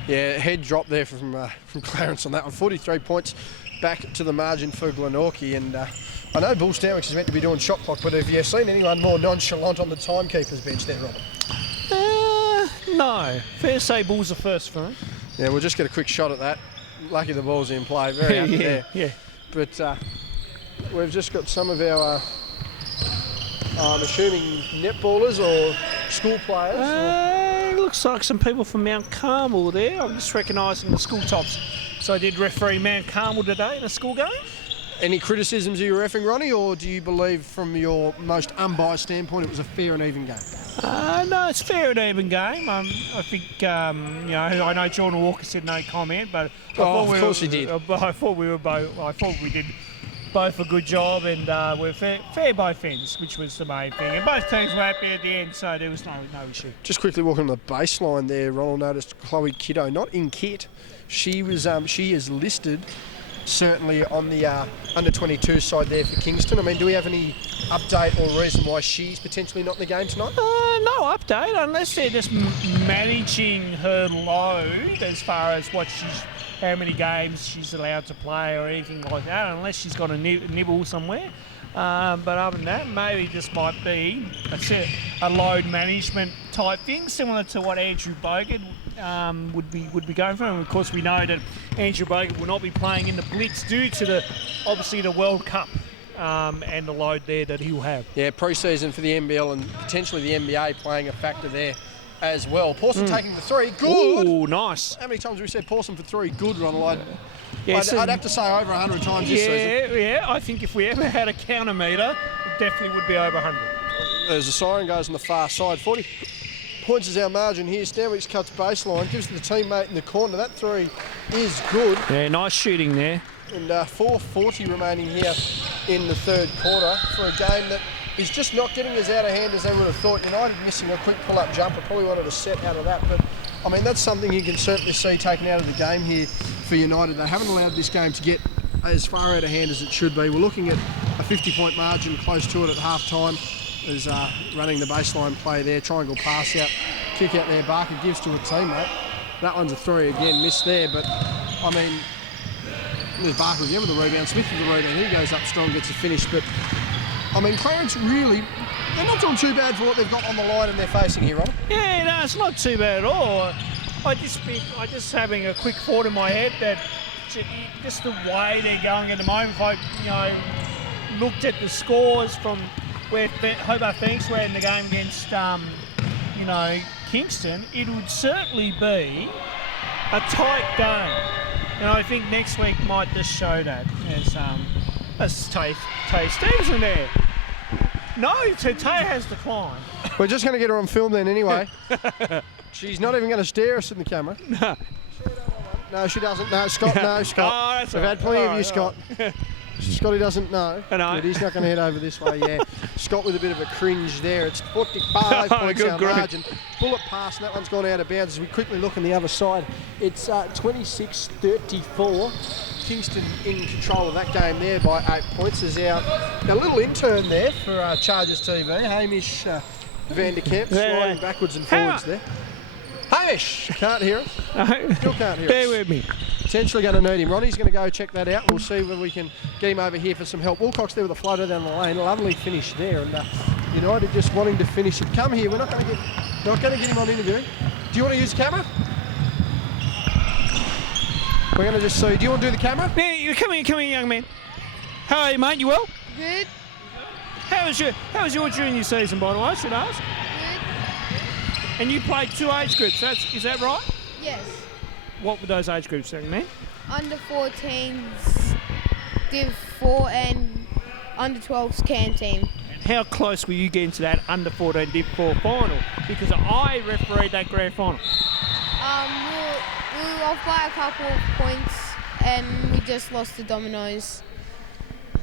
Yeah, head drop there from Clarence on that one. 43 points back to the margin for Glenorchy. And I know Bull Stanwich is meant to be doing shot clock, but have you seen anyone more nonchalant on the timekeeper's bench there, Robert? No. Fair to say Bulls are first for me. Yeah, we'll just get a quick shot at that. Lucky the ball's in play. Very happy there. Yeah. But we've just got some of our... I'm assuming netballers or school players? Looks like some people from Mount Carmel there. I'm just recognising the school tops. So I did referee Mount Carmel today in a school game. Any criticisms of your refereeing, Ronnie, or do you believe from your most unbiased standpoint it was a fair and even game? No, it's a fair and even game. I think, I know Jordan Walker said no comment, but of course he did. I thought we did both a good job, and we're fair both ends, which was the main thing. And both teams were happy at the end, so there was no issue. Just quickly walking on the baseline there, Ronald noticed Chloe Kiddo, not in kit. She is listed certainly on the under-22 side there for Kingston. I mean, do we have any update or reason why she's potentially not in the game tonight? No update, unless they're just managing her load as far as how many games she's allowed to play or anything like that, unless she's got a nibble somewhere. But other than that, maybe this might be a load management type thing, similar to what Andrew Bogut would be going for. And of course, we know that Andrew Bogut will not be playing in the Blitz due to the World Cup and the load there that he'll have. Yeah, pre-season for the NBL and potentially the NBA playing a factor there as well. Pawson taking the three. Good. Ooh, nice. How many times have we said Pawson for three? Good, Ronald. Yeah, I'd have to say over 100 times this season. Yeah. I think if we ever had a counter meter, it definitely would be over 100. As the siren goes on the far side, 40 points is our margin here. Stanwicks cuts baseline, gives to the teammate in the corner. That three is good. Yeah, nice shooting there. And 4:40 remaining here in the third quarter for a game that is just not getting as out of hand as they would have thought. United missing a quick pull-up jumper, probably wanted a set out of that. But, I mean, that's something you can certainly see taken out of the game here for United. They haven't allowed this game to get as far out of hand as it should be. We're looking at a 50-point margin close to it at half-time. Is running the baseline play there, triangle pass out, kick out there, Barker gives to a teammate. That one's a three again, missed there, but I mean, there's Barker again with the rebound, Smith with the rebound, he goes up strong, gets a finish, but I mean, Clarence really, they're not doing too bad for what they've got on the line and they're facing here, right? Yeah, no, it's not too bad at all. I just having a quick thought in my head that just the way they're going at the moment, if I, looked at the scores from where Hobart Phoenix were in the game against, Kingston, it would certainly be a tight game. And I think next week might just show that. As Tay Stevenson there. No, Tay has declined. We're just going to get her on film then anyway. She's not even going to stare us in the camera. No, she doesn't. No, Scott, no, Scott. Oh, that's We've had plenty of you, Scott. Scotty doesn't know. I know. But he's not going to head over this way, yeah. Scott with a bit of a cringe there. It's 45 points good our grief. margin. Bullet pass, and that one's gone out of bounds. As we quickly look on the other side, it's 26-34. Kingston in control of that game there by 8 points. There's our little intern there for Chargers TV, Hamish Van der Kemp, sliding backwards and forwards there. Hamish! Can't hear us. Still can't hear us. Bear with me. Potentially going to need him. Ronnie's going to go check that out. We'll see whether we can get him over here for some help. Wilcox there with a floater down the lane. Lovely finish there. And United just wanting to finish it. Come here. We're not going to get him on interview. Do you want to use the camera? We're going to just see. Do you want to do the camera? Yeah, come here, young man. How are you, mate? You well? Good. How was your junior season, by the way? I should ask. Good. And you played 2 age groups. Is that right? Yes. What were those age groups, young man? Under 14s, Div 4 and under 12s can team. And how close were you getting to that under 14 Div 4 final? Because I refereed that grand final. We were off by a couple of points and we just lost to Dominoes.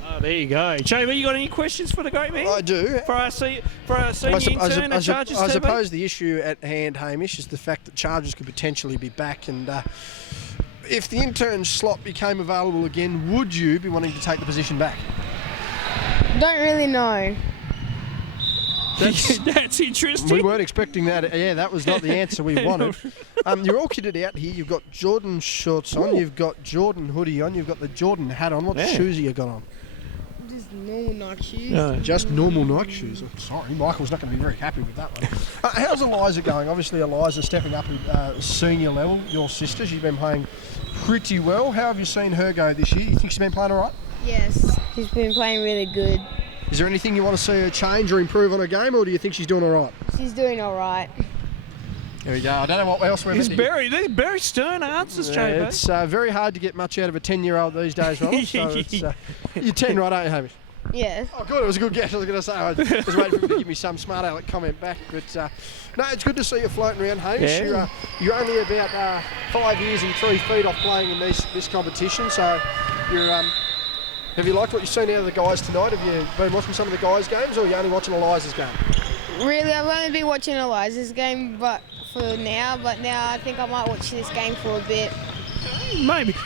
Oh, there you go. JB, you got any questions for the great man? I do. For our senior intern at Chargers I TV? suppose the issue at hand, Hamish, is the fact that Chargers could potentially be back. And if the intern slot became available again, would you be wanting to take the position back? Don't really know. That's interesting. We weren't expecting that. Yeah, that was not the answer we wanted. You're all kitted out here. You've got Jordan shorts on. You've got Jordan hoodie on. You've got the Jordan hat on. What shoes have you got on? Just normal Nike shoes. Just normal Nike shoes. I'm sorry, Michael's not going to be very happy with that one. How's Eliza going? Obviously, Eliza stepping up at senior level. Your sister, she's been playing pretty well. How have you seen her go this year? You think she's been playing all right? Yes, she's been playing really good. Is there anything you want to see her change or improve on her game, or do you think she's doing all right? She's doing all right. There we go. I don't know what else we're These very stern answers, JB. It's very hard to get much out of a 10-year-old these days, Ronald. So it's, you're 10, right, aren't you, Hamish? Yes. Oh, good. It was a good guess. I was going to say, I was waiting for him to give me some smart aleck comment back. But no, it's good to see you floating around, Hamish. Yeah. You're only about 5 years and 3 feet off playing in this competition. So you're. Have you liked what you've seen out of the guys tonight? Have you been watching some of the guys' games, or are you only watching Eliza's game? Really, I've only been watching Eliza's game, but now I think I might watch this game for a bit.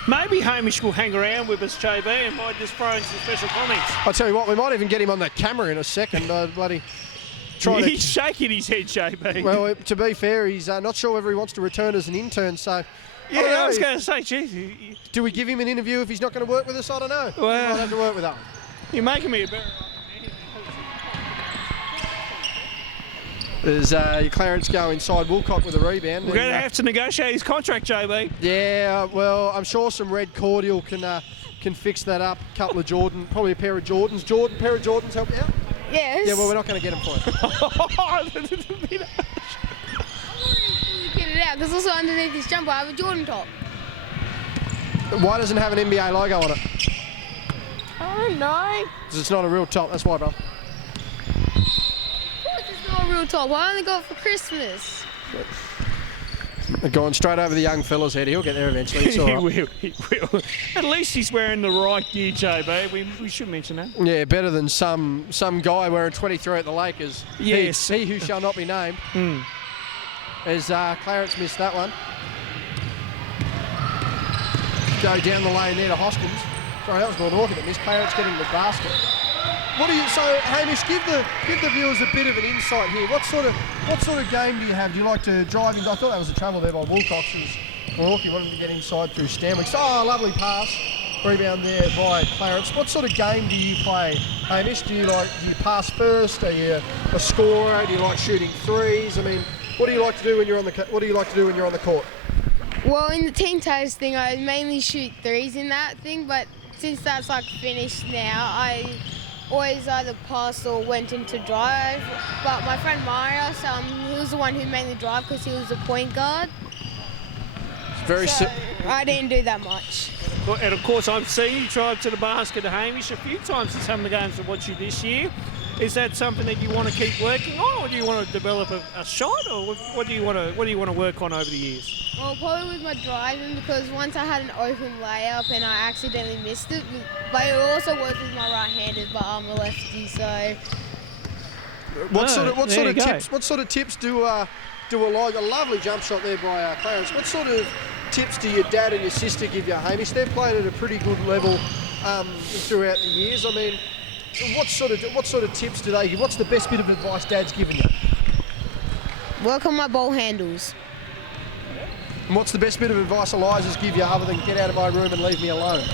Maybe Hamish will hang around with us, JB, and might just throw in some special comments. I'll tell you what, we might even get him on the camera in a second. He's shaking his head, JB. Well, to be fair, he's not sure whether he wants to return as an intern, so... Yeah, I was going to say, geez. Do we give him an interview if he's not going to work with us? I don't know. Well, we might have to work with that one. You're making me a better... There's Clarence go inside Wilcock with a rebound. We're going to have to negotiate his contract, JB. Yeah, well, I'm sure some red cordial can fix that up. A couple of probably a pair of Jordans. Pair of Jordans help you out? Yes. Yeah, well, we're not going to get them for you. Get it out, because also underneath this jumper I have a Jordan top. Why doesn't it have an NBA logo on it? I don't know. 'Cause it's not a real top, that's why, bro. It's not a real top. I only got it for Christmas. Going straight over the young fella's head. He'll get there eventually. It's all right. He will. At least he's wearing the right gear, JB. We should mention that. Yeah, better than some guy wearing 23 at the Lakers. Yes. He who shall not be named. As Clarence missed that one. Go down the lane there to Hoskins. Sorry, that was Glenorchy that missed. Clarence getting the basket. So Hamish, give the viewers a bit of an insight here. What sort of game do you have? Do you like to drive in? I thought that was a trouble there by Wilcox. Glenorchy wanted to get inside through Stanwick. Oh, lovely pass. Rebound there by Clarence. What sort of game do you play, Hamish? Do you pass first? Are you a scorer? Do you like shooting threes? I mean, what do you like to do when you're on the court? Well, in the team tags thing, I mainly shoot threes in that thing, but since that's like finished now, I always either passed or went into drive. But my friend Marius, he was the one who mainly drive because he was a point guard. So I didn't do that much. And of course, I've seen you drive to the basket, Hamish, a few times in some of the games I've watched you this year. Is that something that you want to keep working on, or do you want to develop a shot, or what do you want to work on over the years? Well, probably with my driving, because once I had an open layup and I accidentally missed it, but it also worked with my right-handed, but I'm a lefty, so. What sort of tips do Elijah? A lovely jump shot there by Clarence. What sort of tips do your dad and your sister give you, Hamish? They've played at a pretty good level throughout the years. I mean, what sort of tips do they give? What's the best bit of advice Dad's given you? Work on my ball handles. And what's the best bit of advice Elijah's give you other than get out of my room and leave me alone?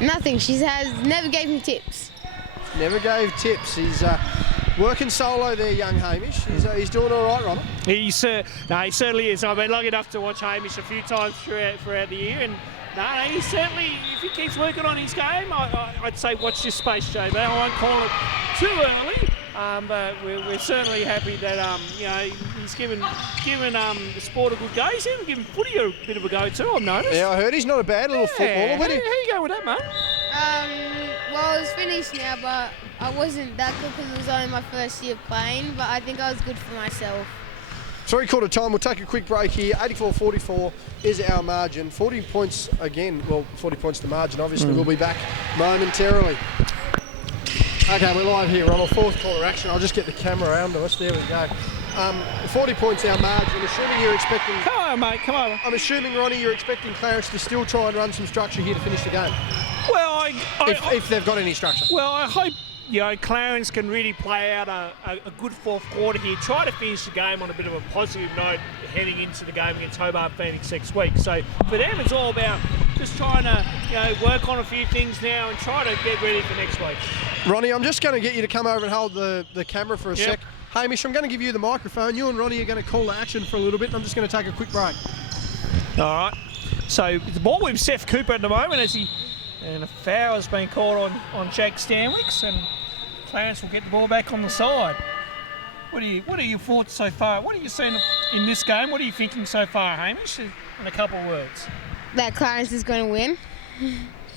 Nothing. She has never gave me tips. Never gave tips. He's working solo there, young Hamish. He's doing all right, Ronald. He certainly is. I've been lucky enough to watch Hamish a few times throughout the year, and he certainly, if he keeps working on his game, I'd say watch this space, JB. I won't call it too early, but we're certainly happy that he's given the sport a good go. He's even given footy a bit of a go too, I've noticed. Yeah, I heard he's not a bad little footballer. How you going with that, mate? Well, it's finished now, but I wasn't that good because it was only my first year playing, but I think I was good for myself. 3/4 time, we'll take a quick break here. 84-44 is our margin. 40 points again, well, 40 points to margin, obviously. We'll be back momentarily. Okay, we're live here on our fourth quarter action. I'll just get the camera around to us. There we go. 40 points our margin. I'm assuming you're expecting... Come on, mate, come on. I'm assuming, Ronnie, you're expecting Clarence to still try and run some structure here to finish the game. Well, if they've got any structure. Well, I hope Clarence can really play out a good fourth quarter here. Try to finish the game on a bit of a positive note heading into the game against Hobart Phoenix next week. So for them, it's all about just trying to work on a few things now and try to get ready for next week. Ronnie, I'm just going to get you to come over and hold the camera for a sec. Hamish, I'm going to give you the microphone. You and Ronnie are going to call to action for a little bit, and I'm just going to take a quick break. All right. So the ball with Seth Cooper at the moment and a foul has been called on Jake Stanwicks, and Clarence will get the ball back on the side. What are your thoughts so far? What have you seen in this game? What are you thinking so far, Hamish? In a couple of words. That Clarence is going to win.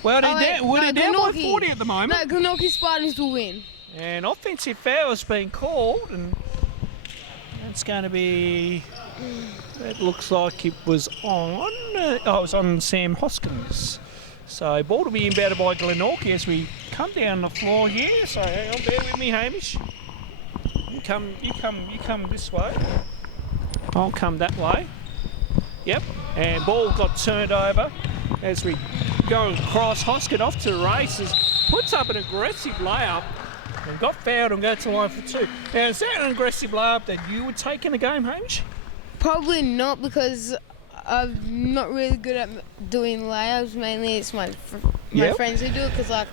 Well, they're down by 40 at the moment. No, Glenorchy Spartans will win. And offensive foul has been called, and it's going to be... It looks like it was on... it was on Sam Hoskins. So ball to be inbounded by Glenorchy as we come down the floor here. So hang on, bear with me, Hamish. You come this way. I'll come that way. Yep. And ball got turned over as we go across. Hoskins off to the races. Puts up an aggressive layup and got fouled and go to the line for two. Now, is that an aggressive layup that you would take in a game, Hamish? Probably not, because I'm not really good at doing layups. Mainly it's my friends who do it, because a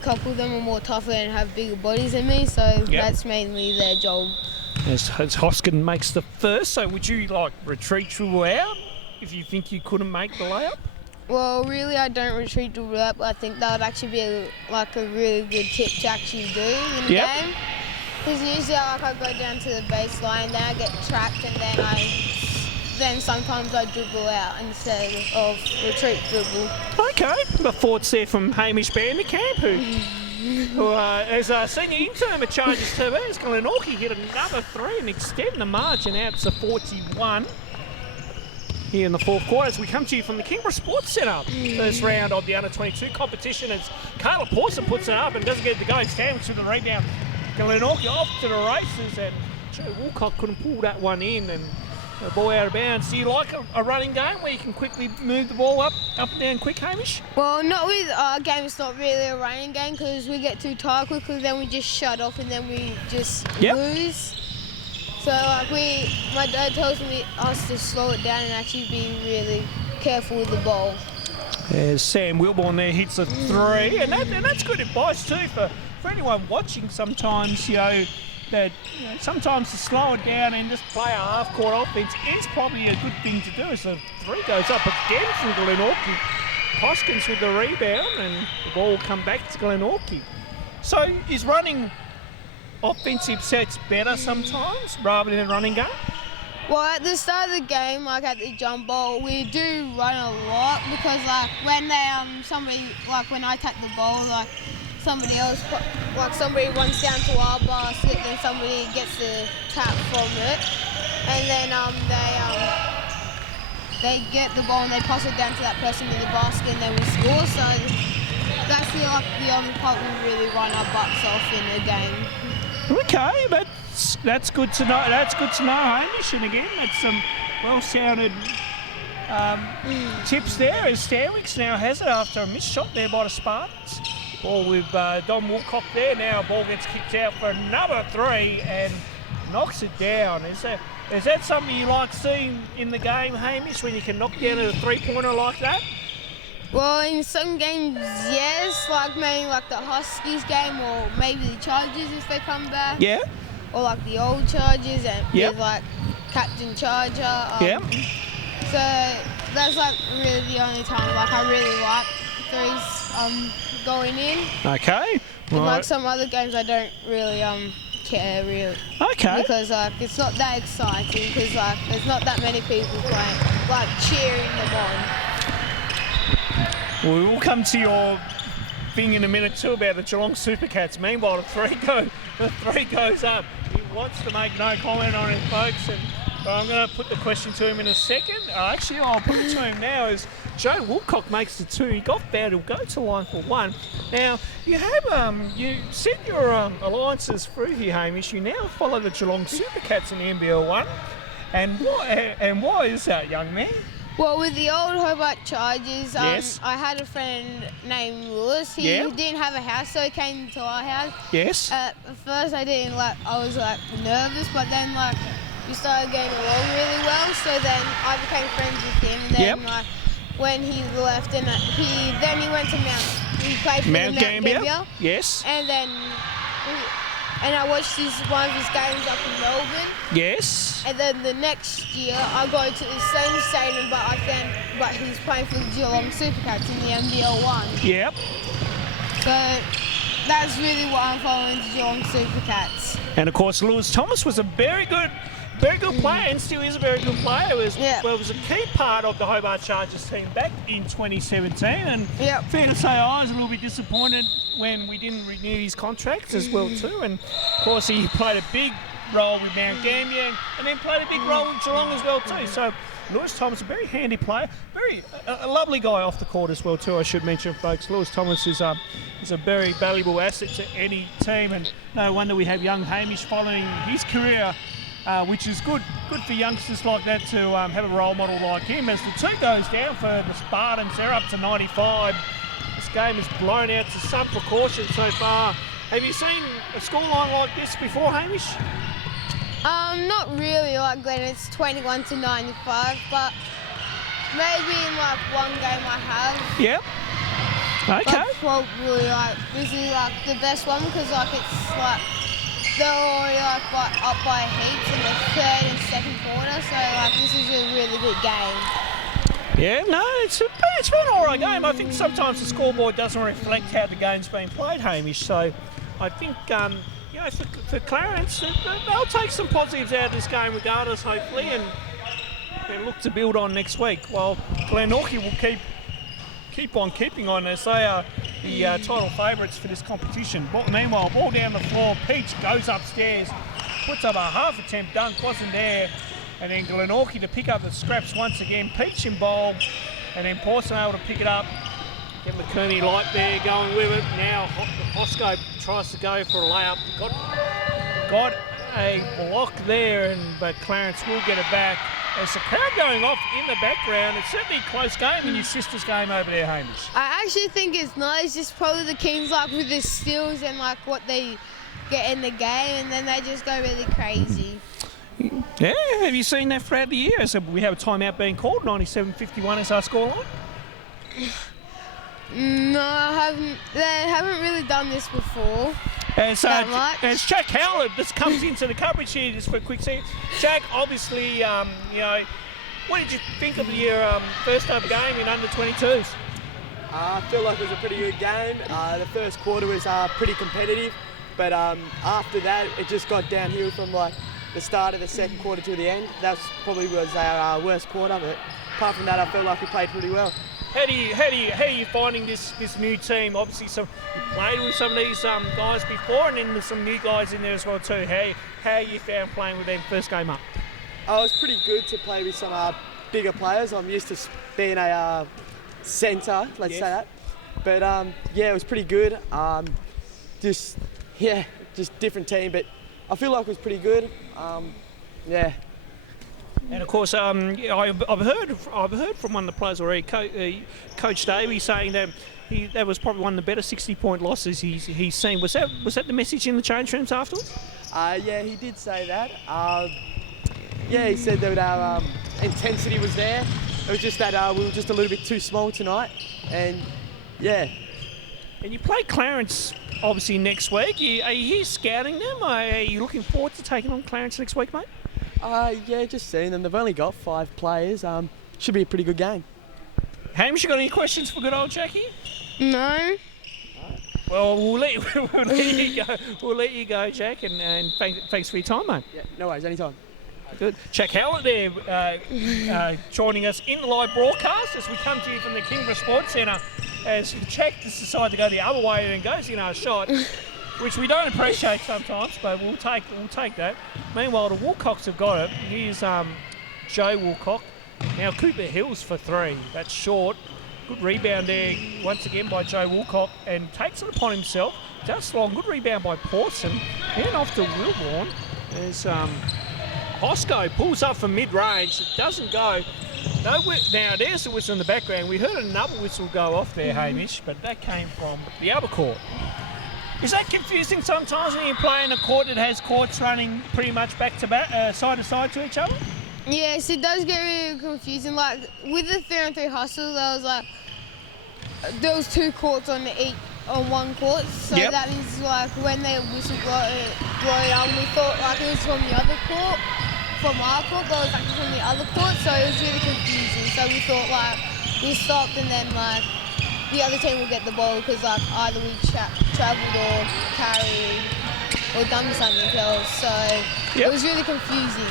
couple of them are more tougher and have bigger bodies than me, so that's mainly their job. As Hoskins makes the first, so would you retreat throughout if you think you couldn't make the layup? Well, really, I don't retreat throughout, but I think that would actually be a really good tip to actually do in the game. Because usually I go down to the baseline, then I get trapped, and then I then sometimes I dribble out instead of retreat dribble. Okay, the thoughts there from Hamish Vanderkamp, who as a senior intern at Chargers TV, as Glenorchy hit another 3 and extend the margin out to 41 here in the fourth quarter as we come to you from the Kingborough Sports Centre. First round of the under-22 competition as Kayla Poyser puts it up and doesn't get it to go. Stands with the rebound. Glenorchy off to the races, and Joe Woolcock couldn't pull that one in, and the ball out of bounds. Do you like a running game where you can quickly move the ball up and down quick, Hamish? Well, not with our game. It's not really a running game because we get too tired quickly, then we just shut off and then we just lose. So my dad tells us to slow it down and actually be really careful with the ball. As Sam Wilborn there hits a 3, and that's good advice too for anyone watching. Sometimes that sometimes to slow it down and just play a half-court offense is probably a good thing to do. As the 3 goes up again from Glenorchy. Hoskins with the rebound, and the ball will come back to Glenorchy. So is running offensive sets better sometimes rather than running game? Well, at the start of the game, like at the jump ball, we do run a lot because when when I take the ball, somebody runs down to our basket, then somebody gets the tap from it, and then they get the ball and they pass it down to that person in the basket, and then we score. So that's the only part we really run our butts off in the game. Okay, that's good to know. That's good to know, Hamish. And again, that's some well-sounded tips there. As Stanwicks now has it after a missed shot there by the Spartans. Ball with Don Woolcock there. Now ball gets kicked out for another 3 and knocks it down. Is that something you like seeing in the game, Hamish, when you can knock down a 3-pointer like that? Well, in some games, yes, maybe the Huskies game or maybe the Chargers if they come back. Yeah. Or the old Chargers and with Captain Charger. So that's really the only time I really like threes going in. Okay. In some other games I don't really care really. Okay. Because it's not that exciting because there's not that many people playing, cheering them on. We will come to your thing in a minute too about the Geelong Supercats. Meanwhile, the 3 goes up. He wants to make no comment on it, folks, and I'm going to put the question to him in a second. Actually, I'll put it to him now. As Joe Woolcock makes the 2, he got fouled. He'll go to line for 1. Now you have you sent your alliances through here, Hamish. You now follow the Geelong Supercats in the NBL 1, and why is that, young man? Well, with the old Hobart Chargers, yes. I had a friend named Lewis. He didn't have a house, so he came to our house. Yes. At first, I was nervous, but then we started getting along really well. So then I became friends with him. And then when he left, and he went to he played for Mount Gambier. Yes. And then. And I watched one of his games up in Melbourne. Yes. And then the next year, I go to the same stadium, but he's playing for the Geelong Supercats in the NBL 1. Yep. So that's really what I'm following, the Geelong Supercats. And of course, Lewis Thomas was a very good player, and still is a very good player. It was a key part of the Hobart Chargers team back in 2017. And fair to say, I was a little bit disappointed when we didn't renew his contract as well too. And of course, he played a big role with Mount Gambier and then played a big role with Geelong as well too. So Lewis Thomas, a very handy player, a lovely guy off the court as well too. I should mention, folks, Lewis Thomas is a very valuable asset to any team, and no wonder we have young Hamish following his career. Which is good for youngsters like that to have a role model like him. As the 2 goes down for the Spartans, they're up to 95. This game is blown out to some proportion so far. Have you seen a scoreline like this before, Hamish? Not really Glenn. It's 21 to 95, but maybe in one game I have. Yep. Okay. But probably this is the best one because it's they're already up by heaps in the third and second quarter, so this is a really good game. Yeah, no, it's been an alright game. I think sometimes the scoreboard doesn't reflect how the game's been played, Hamish. So I think for Clarence, they'll take some positives out of this game regardless, hopefully, and and look to build on next week. While Glenorchy will keep on keeping on as they are the title favourites for this competition. But meanwhile, ball down the floor, Peach goes upstairs, puts up a half attempt, dunk wasn't there, and then Glenorchy to pick up the scraps once again. Peach in bowl, and then Pawson able to pick it up. Get McKerney light there going with it. Now Osco tries to go for a layup. Got a block there, but Clarence will get it back. There's the crowd going off in the background. It's certainly a close game in your sister's game over there, Hamish. I actually think it's not. It's just probably the Kings like with the steals and like what they get in the game, and then they just go really crazy. Yeah, have you seen that throughout the year? So we have a timeout being called. 97-51 is our scoreline. No, I haven't. They haven't really done this before. As Jack Howlett just comes into the coverage here just for a quick second. Jack, obviously, what did you think of your first ever game in under 22s? I feel like it was a pretty good game. The first quarter was pretty competitive, but after that it just got downhill from like the start of the second quarter to the end. That probably was our worst quarter, but apart from that I felt like we played pretty well. How are you finding this new team? Obviously, you played with some of these guys before, and then there's some new guys in there as well too. How you found playing with them first game up? It was pretty good to play with some bigger players. I'm used to being a centre, let's say that. But yeah, it was pretty good. Just different team, but I feel like it was pretty good. Yeah. And of course, I've heard from one of the players already, Coach Davey, saying that that was probably one of the better 60-point losses he's seen. Was that the message in the change rooms afterwards? Yeah, he did say that. Yeah, he said that our intensity was there. It was just that we were just a little bit too small tonight, and yeah. And you play Clarence obviously next week. Are you here scouting them? Are you looking forward to taking on Clarence next week, mate? Yeah, just seeing them. They've only got 5 players. Should be a pretty good game. Hamish, you got any questions for good old Jackie? No. Well, we'll let you go. We'll let you go, Jack, and thanks for your time, mate. Yeah, no worries, anytime. Good. Jack Howlett there joining us in the live broadcast as we come to you from the Kingborough Sports Centre as Jack just decided to go the other way and goes in our shot, which we don't appreciate sometimes, but we'll take that. Meanwhile, the Woolcocks have got it. Here's Joe Woolcock. Now Cooper Hills for 3. That's short. Good rebound there once again by Joe Woolcock and takes it upon himself. Just long. Good rebound by Pawson. Then off to Wilborn. There's Hosco pulls up from mid-range. It doesn't go. No, now there's a whistle in the background. We heard another whistle go off there, Hamish, but that came from the other court. Is that confusing sometimes when you play in a court that has courts running pretty much back to back, side to side to each other? Yes, it does get really confusing. Like with the 3-on-3 hustle, there was 2 courts on one court, so yep. That means like when they whistle blow it on, we thought like it was from the other court, from our court, but it was actually from the other court, so it was really confusing. So we thought like we stopped and then like the other team will get the ball because like either we travelled or carried or done something else. So It was really confusing.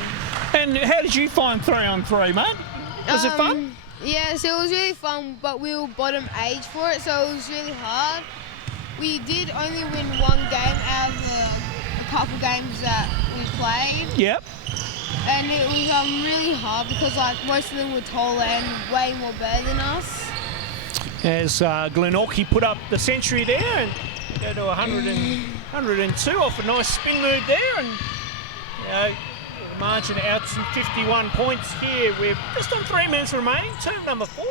And how did you find 3-on-3, mate? Was it fun? Yes, it was really fun, but we were bottom age for it, so it was really hard. We did only win 1 game out of a couple games that we played. Yep. And it was really hard because like most of them were taller and way more better than us. As Glenorchy put up the century there and go to 102 off a nice spin move there, and the margin out to 51 points here. We're just on 3 minutes remaining, term number 4.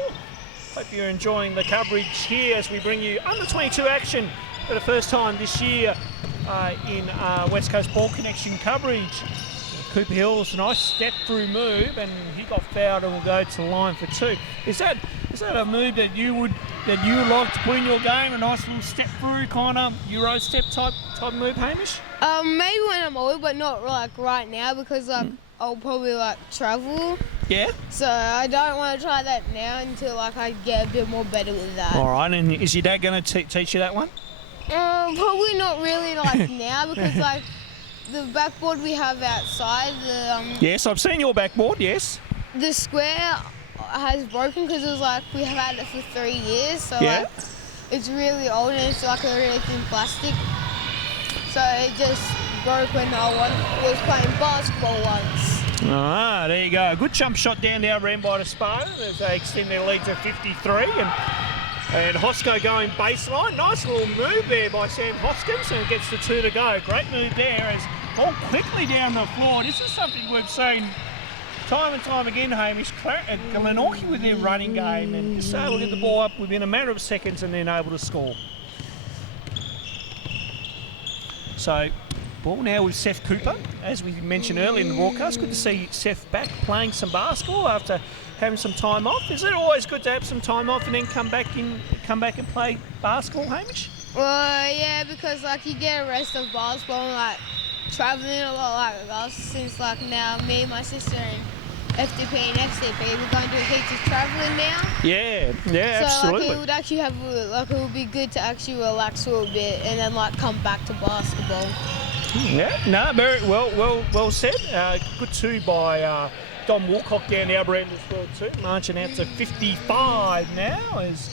Hope you're enjoying the coverage here as we bring you under 22 action for the first time this year in West Coast Ball Connection coverage. Cooper Hill's nice step through move, and he got fouled and will go to the line for 2. Is that a move that you would like to put in your game? A nice little step through kind of Euro step type move, Hamish? Maybe when I'm older, but not like right now because like I'll probably like travel. Yeah. So I don't want to try that now until like I get a bit more better with that. All right, and is your dad going to teach you that one? Probably not really like now because like the backboard we have outside. Yes, I've seen your backboard. Yes. the square has broken because it was like we have had it for 3 years, so Yeah. like it's really old and it's like a really thin plastic. So it just broke when I was playing basketball once. Ah, there you go. Good jump shot down the other end by the Spartan as they extend their lead to 53. And Hosco going baseline. Nice little move there by Sam Hoskins, and it gets the 2 to go. Great move there as all quickly down the floor. This is something we've seen time and time again, Hamish. Glenorchy with their running game and just able to get the ball up within a matter of seconds and then able to score. So, ball now with Seth Cooper. As we mentioned earlier in the broadcast, good to see Seth back playing some basketball after having some time off. Is it always good to have some time off and then come back and play basketball, Hamish? Well, yeah, because like you get a rest of basketball and like traveling a lot like us since like now me, my sister and FDP and FCP, we're going to do heaps of traveling now. Yeah, So absolutely. like it would actually it would be good to actually relax for a bit and then like come back to basketball. Yeah, no, very well said. Good 2 by Dom Walcock down the other end as well too. Marching out to 55 now as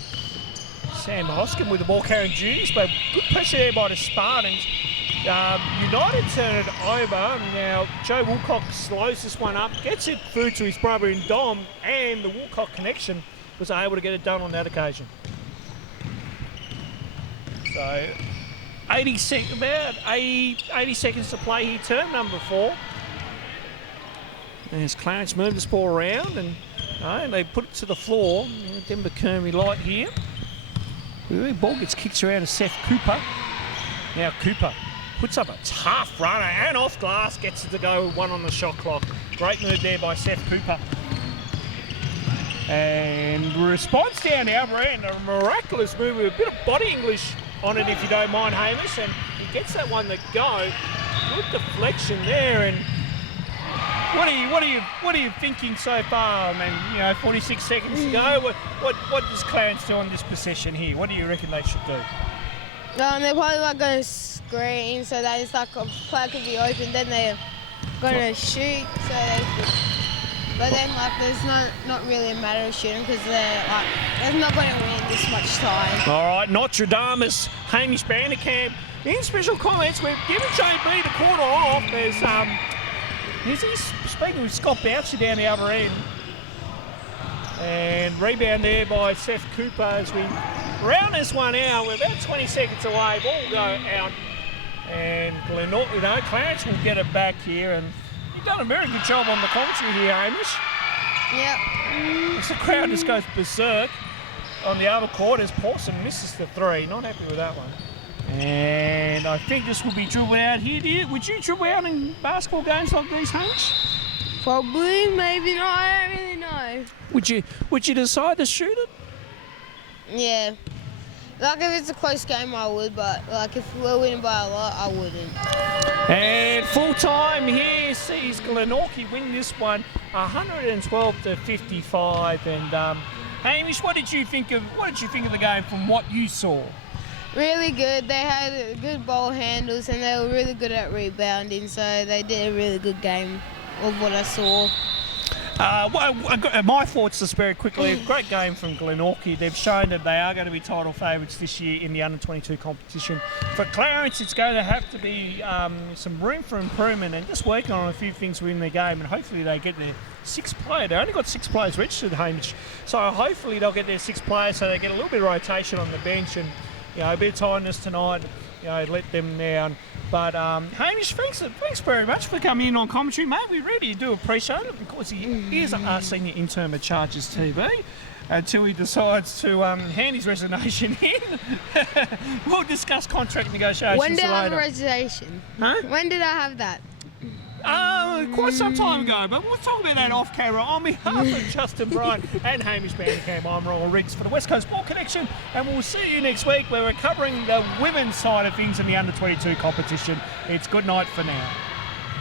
Sam Hoskin with the ball carrying duties, but good pressure there by the Spartans. United turn it over. Now Joe Woolcock slows this one up, gets it through to his brother in Dom, and the Woolcock connection was able to get it done on that occasion. So 80 seconds to play here, term number 4. As Clarence moved this ball around and they put it to the floor. Denver Kermy light here. The ball gets kicked around to Seth Cooper. Now Cooper puts up a tough runner and off glass, gets it to go 1 on the shot clock. Great move there by Seth Cooper. And response down the other end, a miraculous move with a bit of body English on it, if you don't mind, Hamish, and he gets that one to go. Good deflection there, and what are you thinking so far? I mean, 46 seconds to go. What does Clarence do on this possession here? What do you reckon they should do? They're probably like going to screen so that it's like a player could be open. Then they're going to shoot. But then like there's not really a matter of shooting because they're not going to win this much time. All right, Notre Dame's Hamish Vanderkamp in special comments. We've given JB the corner off. He's speaking with Scott Boucher down the other end. And rebound there by Seth Cooper as we round this one out. We're about 20 seconds away. Ball will go out. And Clarence will get it back here. And you've done a very good job on the commentary here, Hamish. Yep. As the crowd just goes berserk on the other court as Pawson misses the 3. Not happy with that one. And I think this will be dribbled out here. Would you dribble out in basketball games like these, Hamish? Probably, maybe not. I don't really know. Would you decide to shoot it? Yeah. Like if it's a close game, I would, but like if we're winning by a lot, I wouldn't. And full time here sees Glenorchy win this one, 112 to 55. And Hamish, what did you think of the game from what you saw? Really good. They had good ball handles and they were really good at rebounding, so they did a really good game of what I saw. My thoughts just very quickly. A great game from Glenorchy. They've shown that they are going to be title favourites this year in the under-22 competition. For Clarence, it's going to have to be some room for improvement and just working on a few things within their game, and hopefully they get their 6th player. They only got 6 players registered, Hamish. So hopefully they'll get their 6th player so they get a little bit of rotation on the bench and a bit of tiredness tonight, let them down. But Hamish, thanks very much for coming in on commentary, mate. We really do appreciate it because he is our senior intern at Chargers TV until he decides to hand his resignation in. We'll discuss contract negotiations later. When did I have a resignation? Huh? When did I have that? Quite some time ago, but we'll talk about that off camera. On behalf of Justin Bryan and Hamish Vanderkamp, I'm Royal Riggs for the West Coast Ball Connection, and we'll see you next week where we're covering the women's side of things in the under-22 competition. It's good night for now.